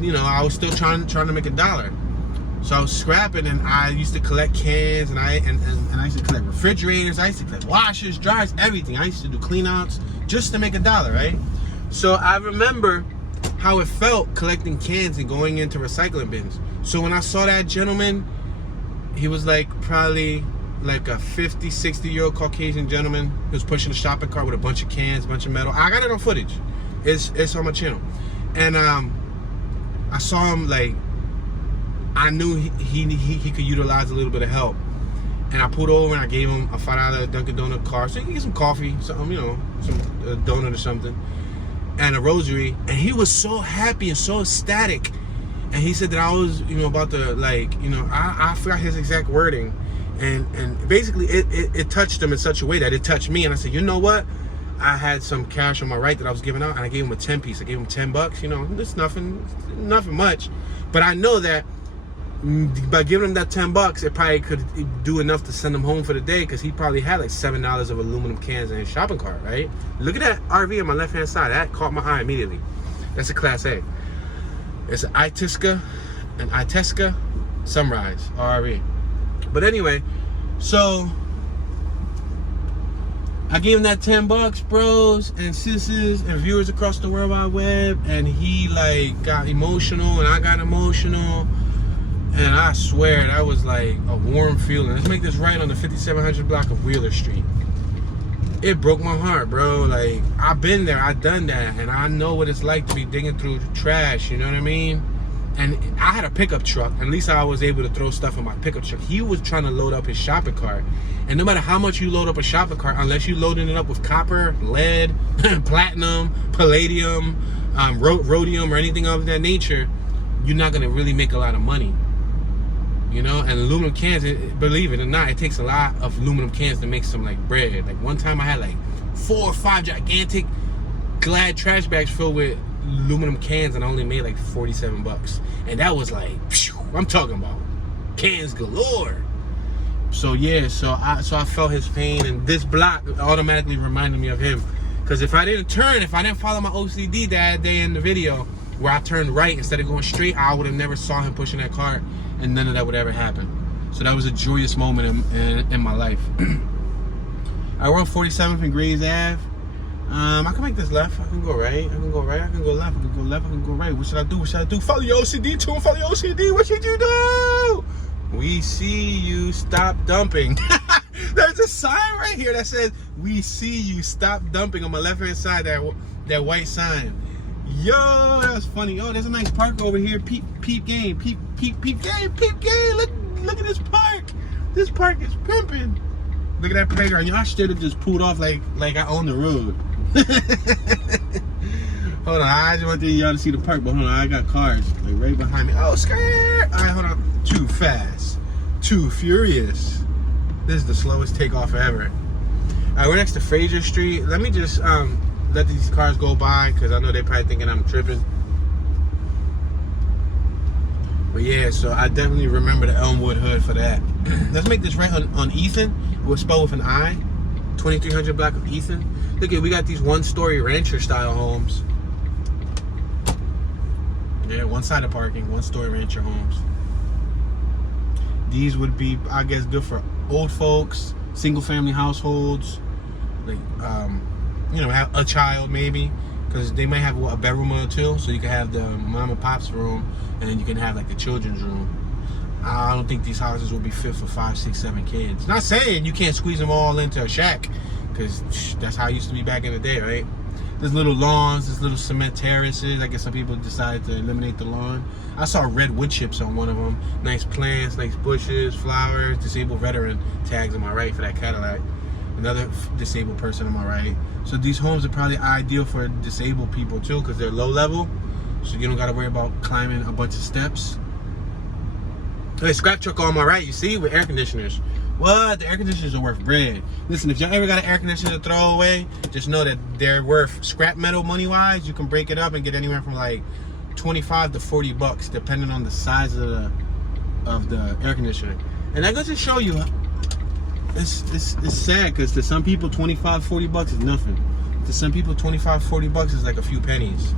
You know, I was still trying to make $1. So I was scrapping, and I used to collect cans, and I used to collect refrigerators. I used to collect washers, dryers, everything. I used to do cleanouts just to make $1, right? So I remember how it felt collecting cans and going into recycling bins. So when I saw that gentleman, he was like probably like a 50, 60-year-old Caucasian gentleman. He was pushing a shopping cart with a bunch of cans, a bunch of metal. I got it on footage. It's on my channel. And I saw him, like, I knew he could utilize a little bit of help. And I pulled over and I gave him a $5 Dunkin' Donut card so he can get some coffee, something, you know, some donut or something, and a rosary. And he was so happy and so ecstatic. And he said that I was, you know, about to, like, you know, I forgot his exact wording. And basically it touched him in such a way that it touched me. And I said, you know what? I had some cash on my right that I was giving out, and I gave him a 10 piece. I gave him $10. You know, it's nothing much. But I know that by giving him that $10, it probably could do enough to send him home for the day, because he probably had like $7 of aluminum cans in his shopping cart, right? Look at that RV on my left-hand side. That caught my eye immediately. That's a Class A. It's an Itasca Sunrise RV. But anyway, so I gave him that $10, bros and sisters and viewers across the World Wide Web, and he like got emotional, and I got emotional, and I swear that was like a warm feeling. Let's make this right on the 5700 block of Wheeler Street. It broke my heart, bro. Like, I've been there, I've done that, and I know what it's like to be digging through the trash, you know what I mean? And I had a pickup truck. At least I was able to throw stuff in my pickup truck. He was trying to load up his shopping cart. And no matter how much you load up a shopping cart, unless you're loading it up with copper, lead, platinum, palladium, rhodium, or anything of that nature, you're not going to really make a lot of money. You know, and aluminum cans, believe it or not, it takes a lot of aluminum cans to make some like bread. Like one time I had like 4 or 5 gigantic Glad trash bags filled with aluminum cans, and I only made like $47. And that was like, phew, I'm talking about cans galore. So yeah, so I felt his pain, and this block automatically reminded me of him. Because if I didn't follow my OCD that day in the video, where I turned right instead of going straight, I would have never saw him pushing that cart, and none of that would ever happen. So that was a joyous moment in my life. I we're on 47th and Grays Ave. I can make this left. I can go right. I can go right. I can go left. I can go left. I can go right. What should I do? What should I do? Follow your OCD too. Follow your OCD. What should you do? We see you. Stop dumping. There's a sign right here that says, "We see you. Stop dumping." On my left-hand side, that white sign. Yo, that's funny. Oh, there's a nice park over here. Peep game. Peep game. Peep game. Look at this park. This park is pimping. Look at that playground. Y'all should have just pulled off like I own the road. Hold on, I just want y'all to see the park, but hold on, I got cars like right behind me. Oh, skirt! All right, hold on. Too fast, too furious. This is the slowest takeoff ever. All right, we're next to Fraser Street. Let me just let these cars go by, because I know they're probably thinking I'm tripping. But yeah, so I definitely remember the Elmwood Hood for that. Let's make this right on Ethan. We'll spell with an I. 2300 block of Ethan. Look at, we got these one-story rancher style homes. Yeah, one-sided parking, one-story rancher homes. These would be, I guess, good for old folks, single-family households, like, you know, have a child maybe, because they might have a bedroom or two, so you can have the mom and pop's room, and then you can have like the children's room. I don't think these houses will be fit for 5, 6, 7 kids. Not saying you can't squeeze them all into a shack, because that's how it used to be back in the day, right? There's little lawns, there's little cement terraces. I guess some people decided to eliminate the lawn. I saw red wood chips on one of them. Nice plants, nice bushes, flowers, disabled veteran tags on my right for that Cadillac. Another disabled person on my right. So these homes are probably ideal for disabled people too, because they're low level. So you don't gotta worry about climbing a bunch of steps. Hey, scrap truck on my right, you see, with air conditioners. What? The air conditioners are worth bread. Listen, if y'all ever got an air conditioner to throw away, just know that they're worth scrap metal money-wise. You can break it up and get anywhere from like 25 to 40 bucks, depending on the size of the air conditioner. And that goes to show you, it's sad, because to some people, 25, 40 bucks is nothing. To some people, 25, 40 bucks is like a few pennies.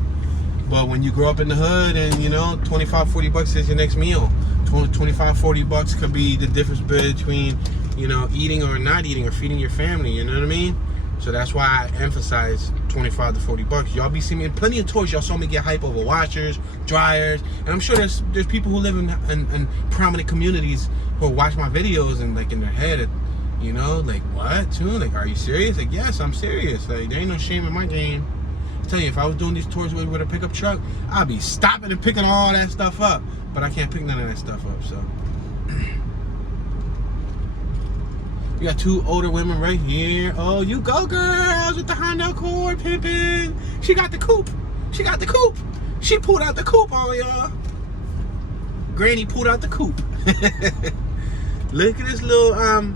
But when you grow up in the hood and, you know, 25, 40 bucks is your next meal. 25, 40 bucks could be the difference between, you know, eating or not eating or feeding your family, you know what I mean? So that's why I emphasize 25 to 40 bucks. Y'all be seeing me in plenty of tours. Y'all saw me get hype over washers, dryers, and I'm sure there's people who live in prominent communities who watch my videos and like in their head, you know, like, what, too? Like, are you serious? Like, yes, I'm serious. Like, there ain't no shame in my game. I tell you, if I was doing these tours with a pickup truck, I'd be stopping and picking all that stuff up. But I can't pick none of that stuff up, so. We got 2 older women right here. Oh, you go, girls, with the Honda Accord pimping. She got the coupe. She got the coupe. She pulled out the coupe on y'all. Granny pulled out the coupe. Look at this little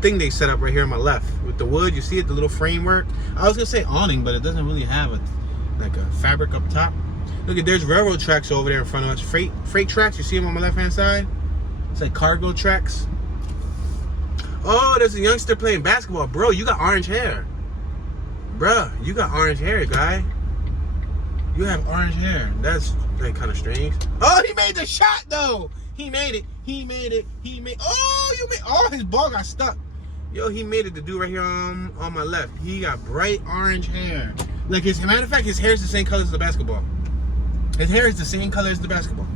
thing they set up right here on my left with the wood. You see it, the little framework. I was gonna say awning, but it doesn't really have like a fabric up top. Look at, there's railroad tracks over there in front of us. Freight tracks. You see them on my left hand side? It's like cargo tracks. Oh, there's a youngster playing basketball. Bro, you got orange hair. Bruh, you got orange hair, guy. You have orange hair. That's like kind of strange. Oh, he made the shot though. He made it. He made it. He made. Oh, you made. Oh, his ball got stuck. Yo, he made it. The dude right here on my left. He got bright orange hair. Like, as a matter of fact, his hair is the same color as the basketball. His hair is the same color as the basketball.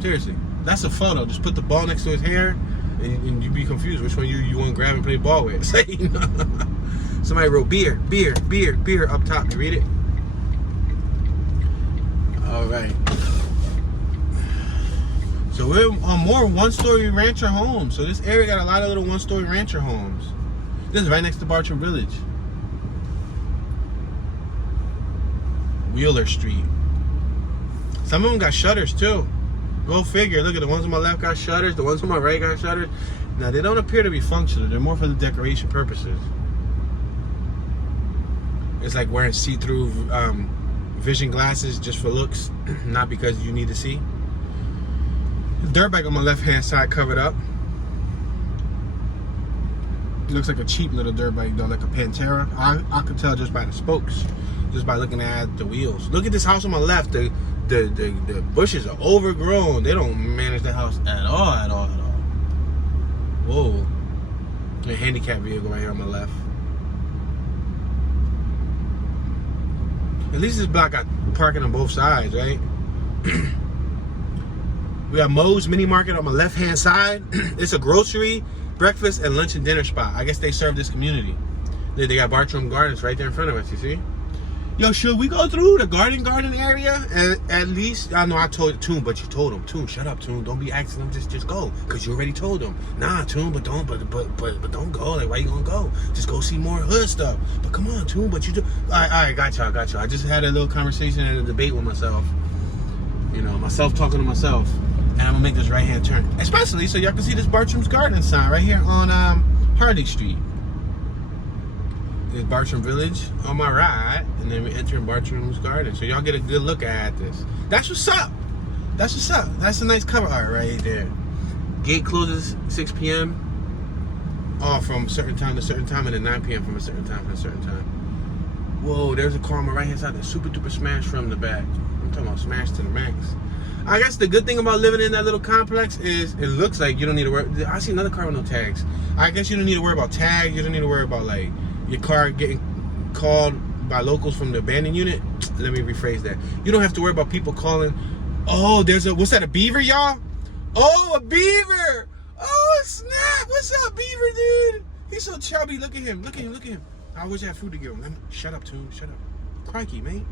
Seriously, that's a photo. Just put the ball next to his hair, and you'd be confused which one you want to grab and play ball with. Somebody wrote beer up top. You read it? All right. So we're on more one-story rancher homes. So this area got a lot of little one-story rancher homes. This is right next to Bartram Village. Wheeler Street. Some of them got shutters too. Go figure. Look at the ones on my left got shutters. The ones on my right got shutters. Now they don't appear to be functional. They're more for the decoration purposes. It's like wearing see-through vision glasses just for looks, not because you need to see. The dirt bike on my left hand side covered up. It looks like a cheap little dirt bike though, like a Pantera. I could tell just by the spokes, just by looking at the wheels. Look at this house on my left. The bushes are overgrown. They don't manage the house at all. Whoa. A handicap vehicle right here on my left. At least this block got parking on both sides, right? We got Moes Mini Market on my left hand side. It's a grocery, breakfast, and lunch and dinner spot. I guess they serve this community. They got Bartram Gardens right there in front of us, you see? Yo, should we go through the garden area? At least, I know I told Toon, but you told him. Toon, shut up, Toon. Don't be asking him, just go. Because you already told him. Nah, Toon, but don't go. Like, why you gonna go? Just go see more hood stuff. But come on, Toon, but you do. All right, got y'all. I just had a little conversation and a debate with myself. You know, myself talking to myself. And I'm gonna make this right-hand turn. Especially so y'all can see this Bartram's Garden sign right here on Hardy Street. There's Bartram Village on my right, and then we enter Bartram's Garden. So y'all get a good look at this. That's what's up. That's what's up. That's a nice cover art right there. Gate closes 6 p.m. From a certain time to a certain time, and then 9 p.m. from a certain time to a certain time. Whoa, there's a car on my right hand side that's super duper smashed from the back. I'm talking about smashed to the max. I guess the good thing about living in that little complex is it looks like you don't need to worry. I see another car with no tags. I guess you don't need to worry about tags. You don't need to worry about like your car getting called by locals from the abandoned unit. Let me rephrase that. You don't have to worry about people calling. Oh, there's a, what's that, a beaver, y'all? Oh, a beaver! Oh, snap! What's up, Beaver, dude? He's so chubby. Look at him. Look at him. Look at him. I wish I had food to give him. Shut up, Toon. Shut up. Crikey, mate.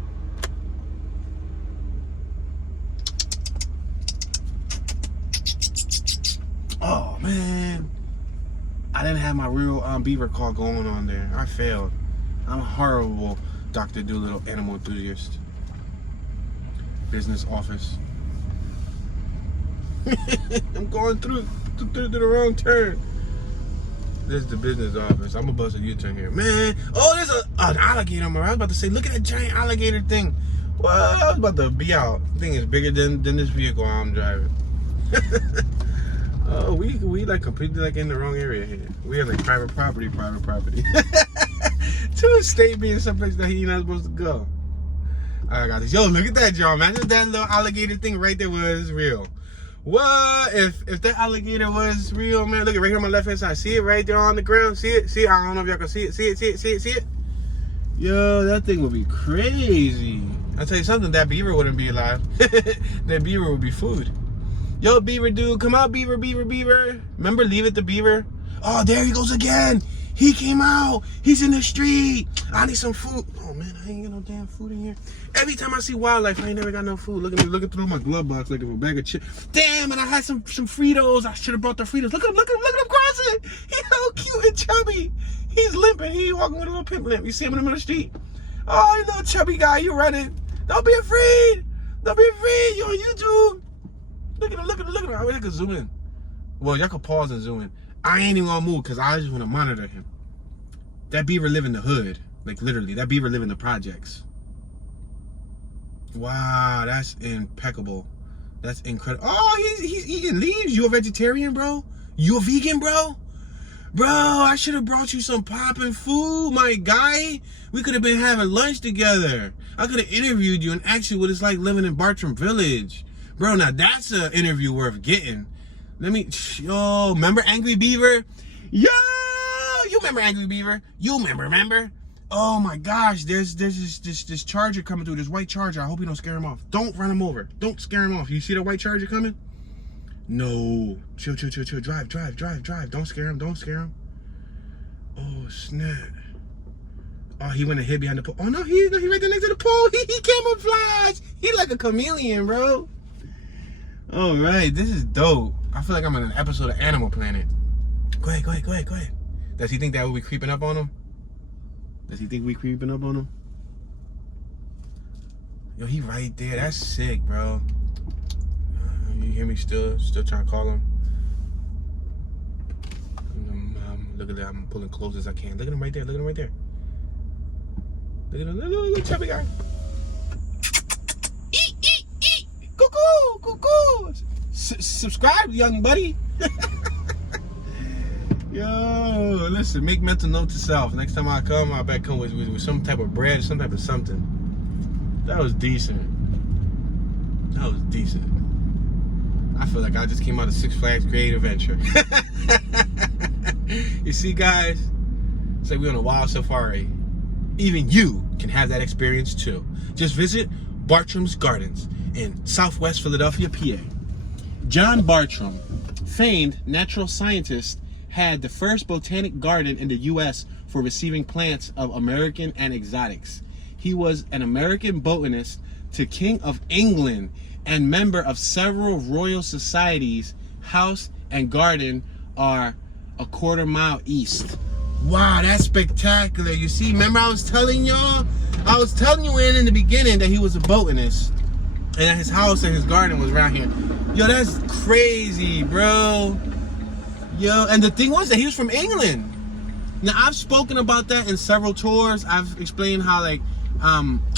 Oh, man. I didn't have my real beaver call going on there. I failed. I'm a horrible Dr. Doolittle animal enthusiast. Business office. I'm going through the wrong turn. This is the business office. I'm gonna bust a U-turn here, man. Oh, there's an alligator. I was about to say, look at that giant alligator thing. Well, I was about to be out. The thing is bigger than this vehicle I'm driving. Oh, we like completely like in the wrong area here. We have like private property. To a state being someplace that he's not supposed to go. I got this. Yo, look at that, y'all. Imagine if that little alligator thing right there was real. What if that alligator was real, man? Look at right here on my left hand side. See it right there on the ground? See it? See it? I don't know if y'all can see it. See it? Yo, that thing would be crazy. I'll tell you something, that beaver wouldn't be alive. That beaver would be food. Yo, beaver dude, come out, beaver. Remember, leave it to beaver? Oh, there he goes again. He came out. He's in the street. I need some food. Oh, man, I ain't got no damn food in here. Every time I see wildlife, I ain't never got no food. Look at me looking through my glove box like a bag of chips. Damn, and I had some Fritos. I should have brought the Fritos. Look at him crossing. He's so cute and chubby. He's limping. He's walking with a little pimp limp. You see him in the middle of the street. Oh, you little chubby guy, you running. Don't be afraid. You're on YouTube. Look at him. I wish I could zoom in. Well, y'all could pause and zoom in. I ain't even gonna move because I just want to monitor him. That beaver live in the hood. Like literally, that beaver live in the projects. Wow, that's impeccable. That's incredible. Oh, he's eating leaves. You a vegetarian, bro? You a vegan, bro? Bro, I should have brought you some poppin' food, my guy. We could have been having lunch together. I could have interviewed you and asked you what it's like living in Bartram Village. Bro, now that's an interview worth getting. Yo, remember Angry Beaver? Yo, you remember Angry Beaver? You remember? Oh my gosh, there's this charger coming through, this white charger. I hope you don't scare him off. Don't run him over. Don't scare him off. You see the white charger coming? No. Chill. Drive. Don't scare him. Oh, snap. Oh, he went and hid behind the pole. Oh, no, he right there next to the pole. He camouflaged. He like a chameleon, bro. All right, this is dope. I feel like I'm in an episode of Animal Planet. Go ahead. Does he think that we'll be creeping up on him? Yo, he right there. That's sick, bro. You hear me still trying to call him? Look at that. I'm pulling close as I can. Look at him right there. Look at him, chubby guy. Eat. Cuckoo. Subscribe, young buddy. Yo, listen, make mental note to self. Next time I come, I bet come with some type of bread, some type of something. That was decent. I feel like I just came out of Six Flags Great Adventure. You see, guys, it's like we're on a wild safari. Even you can have that experience too. Just visit Bartram's Gardens in Southwest Philadelphia, PA. John Bartram, famed natural scientist, had the first botanic garden in the U.S. for receiving plants of American and exotics. He was an American botanist to King of England and member of several royal societies. House and garden are a quarter mile east. Wow, that's spectacular. You see, remember I was telling you in the beginning that he was a botanist and that his house and his garden was around here. Yo, that's crazy, bro. Yo, and the thing was that he was from England. Now, I've spoken about that in several tours. I've explained how, like,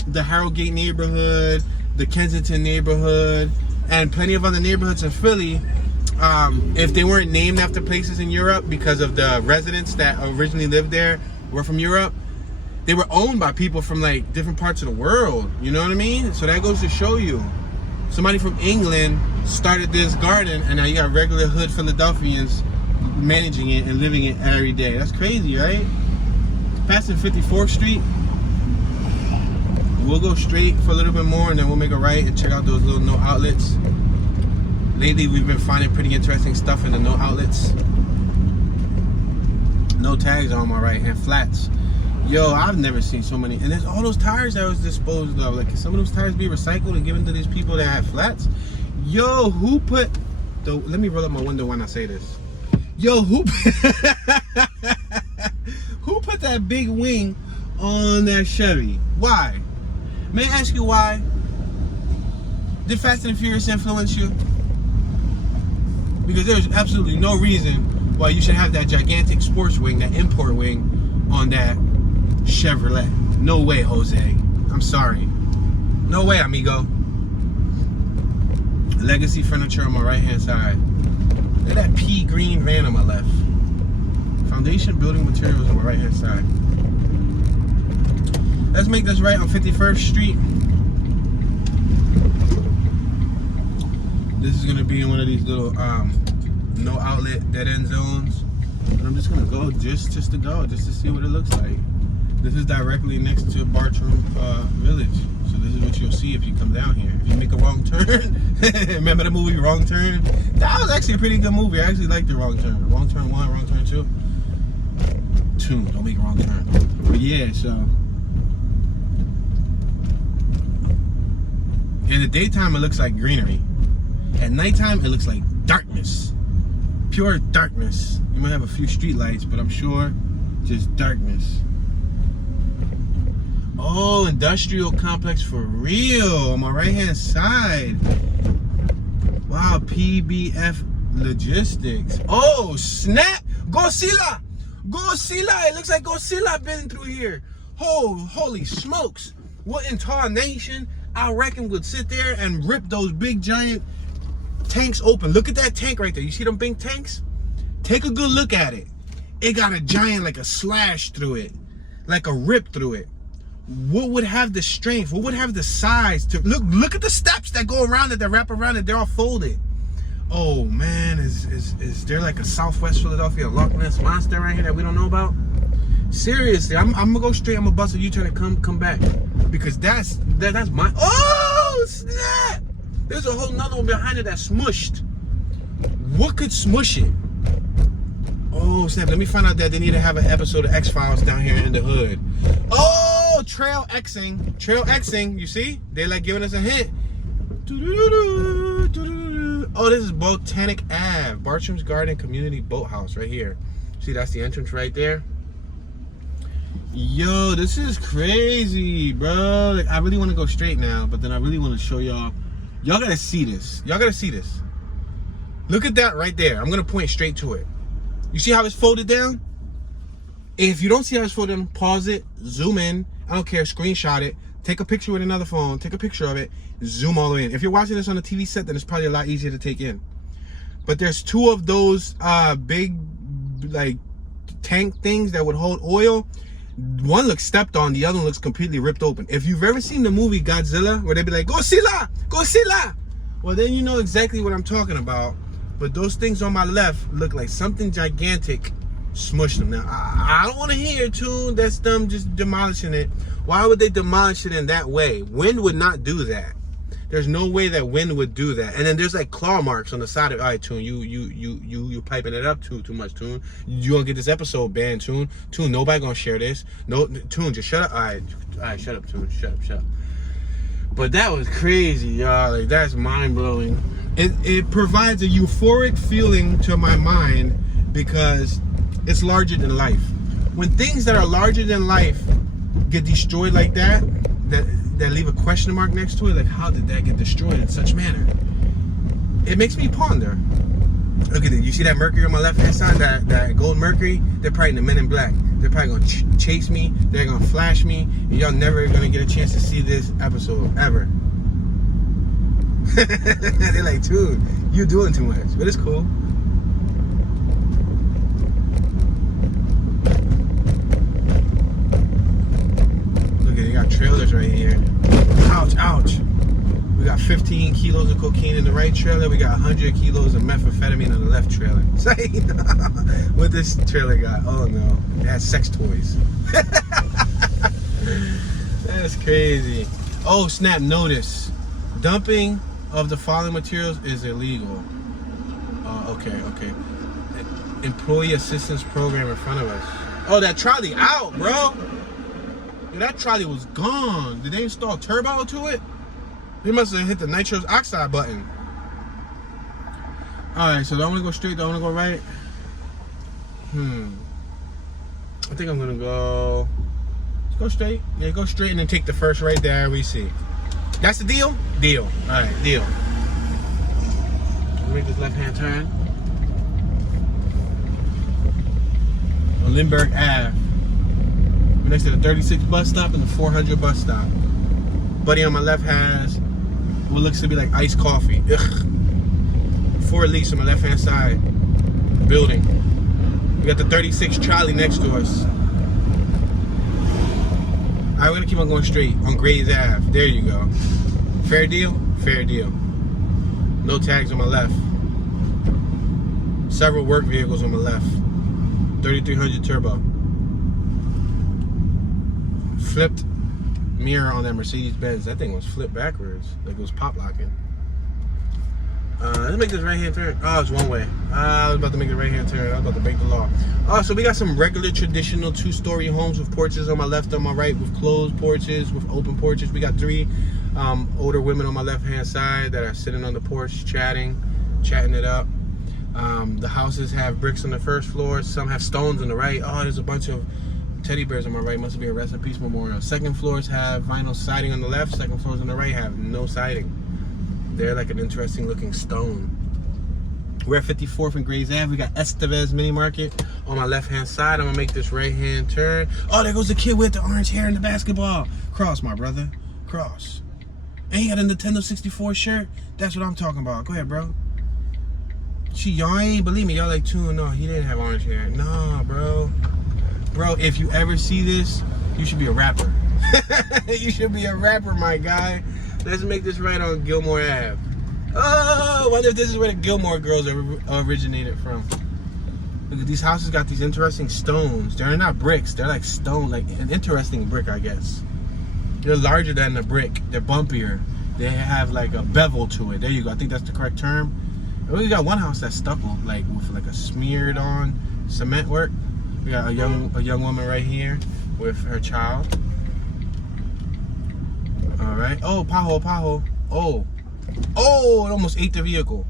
the Harrogate neighborhood, the Kensington neighborhood, and plenty of other neighborhoods in Philly, if they weren't named after places in Europe because of the residents that originally lived there were from Europe, they were owned by people from like different parts of the world. You know what I mean? So that goes to show you, somebody from England started this garden, and now you got regular hood Philadelphians managing it and living it every day. That's crazy, right? Passing 54th Street. We'll go straight for a little bit more, and then we'll make a right and check out those little no outlets. Lately, we've been finding pretty interesting stuff in the no outlets. No tags on my right, and flats. Yo, I've never seen so many. And there's all those tires that was disposed of. Like, can some of those tires be recycled and given to these people that have flats? Yo, who put the... Let me roll up my window when I say this. Yo, who put that big wing on that Chevy? Why? May I ask you why? Did Fast and Furious influence you? Because there's absolutely no reason why you should have that gigantic sports wing, that import wing, on that Chevrolet. No way, Jose. I'm sorry. No way, amigo. Legacy furniture on my right-hand side. Look at that pea green van on my left. Foundation building materials on my right-hand side. Let's make this right on 51st Street. This is gonna be in one of these little no outlet dead end zones. And I'm just gonna go just to go, just to see what it looks like. This is directly next to Bartram Village. So this is what you'll see if you come down here. If you make a wrong turn. Remember the movie Wrong Turn? That was actually a pretty good movie. I actually liked the Wrong Turn. Wrong Turn 1, Wrong Turn 2. 2, don't make a wrong turn. But yeah, so. In the daytime, it looks like greenery. At nighttime, it looks like darkness. Pure darkness. You might have a few street lights, but I'm sure just darkness. Oh, industrial complex for real on my right-hand side. Wow, PBF Logistics. Oh, snap! Godzilla! Godzilla! It looks like Godzilla been through here. Oh, holy smokes. What incarnation I reckon would sit there and rip those big giant tanks open. Look at that tank right there. You see them big tanks? Take a good look at it. It got a giant, like a slash through it, like a rip through it. What would have the strength? What would have the size to look at the steps that go around it, that wrap around it? They're all folded. Oh man, is there like a Southwest Philadelphia Loch Ness monster right here that we don't know about? Seriously, I'm gonna go straight. I'm gonna bust a U-turn and come back, because that's my. Oh snap! There's a whole nother one behind it that's smushed. What could smush it? Oh snap! Let me find out that they need to have an episode of X-Files down here in the hood. Oh, trail Xing. Trail Xing. You see? They like giving us a hint. Oh, this is Botanic Ave, Bartram's Garden Community Boathouse right here. See, that's the entrance right there. Yo, this is crazy, bro. Like, I really want to go straight now, but then I really want to show y'all. Y'all gotta see this. Y'all gotta see this. Look at that right there. I'm gonna point straight to it. You see how it's folded down? If you don't see how it's folded down, pause it, zoom in. I don't care, screenshot it. Take a picture with another phone. Take a picture of it. Zoom all the way in. If you're watching this on a TV set, then it's probably a lot easier to take in. But there's two of those big, like, tank things that would hold oil. One looks stepped on, the other one looks completely ripped open. If you've ever seen the movie Godzilla, where they'd be like, Godzilla! Godzilla! Well, then you know exactly what I'm talking about. But those things on my left look like something gigantic smushed them. Now, I don't want to hear a tune that's them just demolishing it. Why would they demolish it in that way? Wind would not do that. There's no way that wind would do that. And then there's like claw marks on the side of it. All right, Tune, you piping it up too much, Tune. You gonna get this episode banned, Tune. Tune, nobody gonna share this. No, Tune, just shut up. All right, shut up, Tune. Shut up. But that was crazy, y'all. Like, that's mind blowing. It provides a euphoric feeling to my mind because it's larger than life. When things that are larger than life get destroyed like that leave a question mark next to it, like, how did that get destroyed in such manner? It makes me ponder. Look at it. You see that Mercury on my left hand side, that gold Mercury? They're probably the Men in Black. They're probably gonna chase me. They're gonna flash me, and y'all never gonna get a chance to see this episode ever. They're like, dude, you doing too much, but it's cool. Look at, they got trailers right here. Ouch, ouch. We got 15 kilos of cocaine in the right trailer. We got 100 kilos of methamphetamine on the left trailer. What this trailer got? Oh no, it has sex toys. That's crazy. Oh snap, notice. Dumping of the following materials is illegal. Okay. Employee assistance program in front of us. Oh, that trolley out, bro. Dude, that trolley was gone. Did they install turbo to it? They must have hit the nitrous oxide button. Alright, so do I want to go straight? Do I want to go right? I think I'm going to go... Let's go straight. Yeah, go straight and then take the first right there we see. That's the deal? Deal. Alright, deal. Make this left-hand turn. On Lindbergh Ave. We're next to the 36 bus stop and the 400 bus stop. Buddy on my left has what looks to be like iced coffee. Ugh. 4 Leafs on my left hand side. Building. We got the 36 trolley next to us. Alright, we're gonna keep on going straight on Grays Ave. There you go. Fair deal? Fair deal. No tags on my left. Several work vehicles on my left. 3300 turbo. Flipped mirror on that Mercedes Benz. That thing was flipped backwards, like it was pop locking. Let's make this right hand turn. Oh, it's one way. I was about to make the right hand turn. I was about to break the law. So we got some regular traditional 2-story homes with porches on my left, on my right, with closed porches, with open porches. We got 3 older women on my left hand side that are sitting on the porch chatting it up. The houses have bricks on the first floor. Some have stones on the right. Oh, there's a bunch of teddy bears on my right. Must be a rest in peace memorial. Second floors have vinyl siding on the left. Second floors on the right have no siding. They're like an interesting looking stone. We're at 54th and Grays Ave. We got Estevez Mini Market on my left hand side. I'm gonna make this right hand turn. Oh, there goes the kid with the orange hair and the basketball. Cross, my brother. Cross. And he got a Nintendo 64 shirt. That's what I'm talking about. Go ahead, bro. Y'all ain't believe me. Y'all like, too. No, he didn't have orange hair. Nah, bro. Bro, if you ever see this, you should be a rapper. You should be a rapper, my guy. Let's make this right on Gilmore Ave. Oh, I wonder if this is where the Gilmore Girls originated from. Look at these houses, got these interesting stones. They're not bricks, they're like stone, like an interesting brick, I guess. They're larger than a brick. They're bumpier. They have like a bevel to it. There you go. I think that's the correct term. And we got one house that's stucco, like with like a smeared on cement work. We got a young woman right here with her child. All right. Oh, pothole. Oh, it almost ate the vehicle.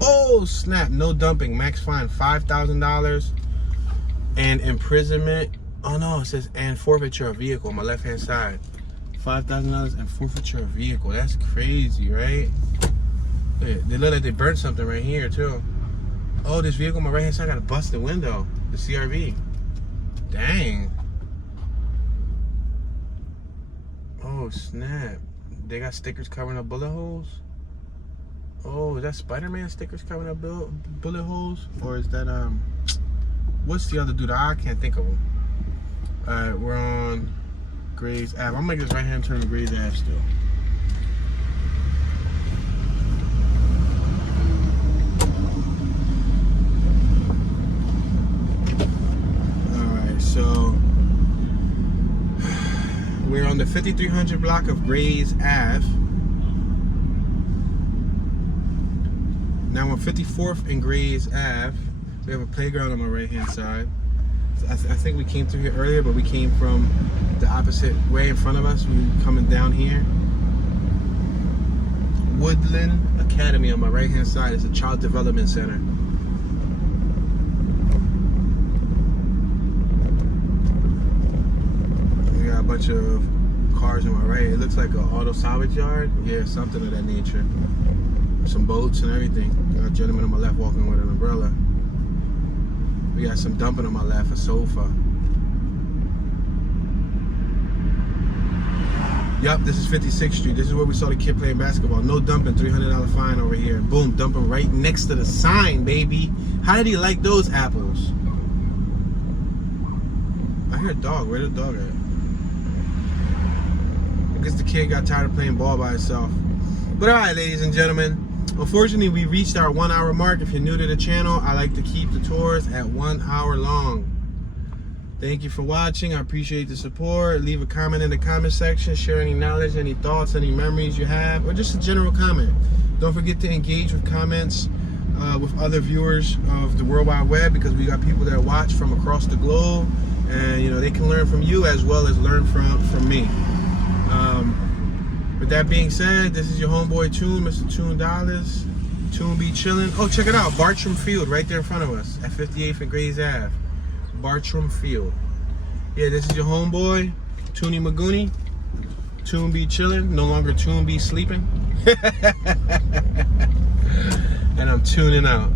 Oh, snap. No dumping. Max fine $5,000 and imprisonment. Oh no, it says and forfeiture of vehicle on my left hand side. $5,000 and forfeiture of vehicle. That's crazy, right? They look like they burnt something right here too. Oh, this vehicle on my right hand side got a busted window. The CRV. Dang. Oh snap. They got stickers covering up bullet holes. Oh, is that Spider-Man stickers covering up bullet holes? Or is that what's the other dude? I can't think of him. Alright, we're on Grays Ave. I'm gonna make this right hand turn to Grays Ave still. Alright, so we're on the 5300 block of Grays Ave. Now on 54th and Grays Ave, we have a playground on my right hand side. I think we came through here earlier, but we came from the opposite way in front of us. We were coming down here. Woodland Academy on my right hand side is a child development center. We got a bunch of cars on my right. It looks like an auto salvage yard. Yeah, something of that nature. Some boats and everything. Got a gentleman on my left walking with an umbrella. We got some dumping on my left, a sofa. Yup, this is 56th Street. This is where we saw the kid playing basketball. No dumping, $300 fine over here. Boom, dumping right next to the sign, baby. How did he like those apples? I hear a dog. Where's the dog at? I guess the kid got tired of playing ball by himself. But alright, ladies and gentlemen. Unfortunately, we reached our 1 hour mark. If you're new to the channel, I like to keep the tours at 1 hour long. Thank you for watching. I appreciate the support. Leave a comment in the comment section. Share any knowledge, any thoughts, any memories you have, or just a general comment. Don't forget to engage with comments with other viewers of the World Wide Web, because we got people that watch from across the globe, and you know they can learn from you as well as learn from me. With that being said, this is your homeboy Tune, Mr. Tune Dollars. Tune be chilling. Oh, check it out, Bartram Field right there in front of us at 58th and Grays Ave. Bartram Field. Yeah, this is your homeboy, Toonie Magooney. Tune be chilling, no longer Tune be sleeping. And I'm tuning out.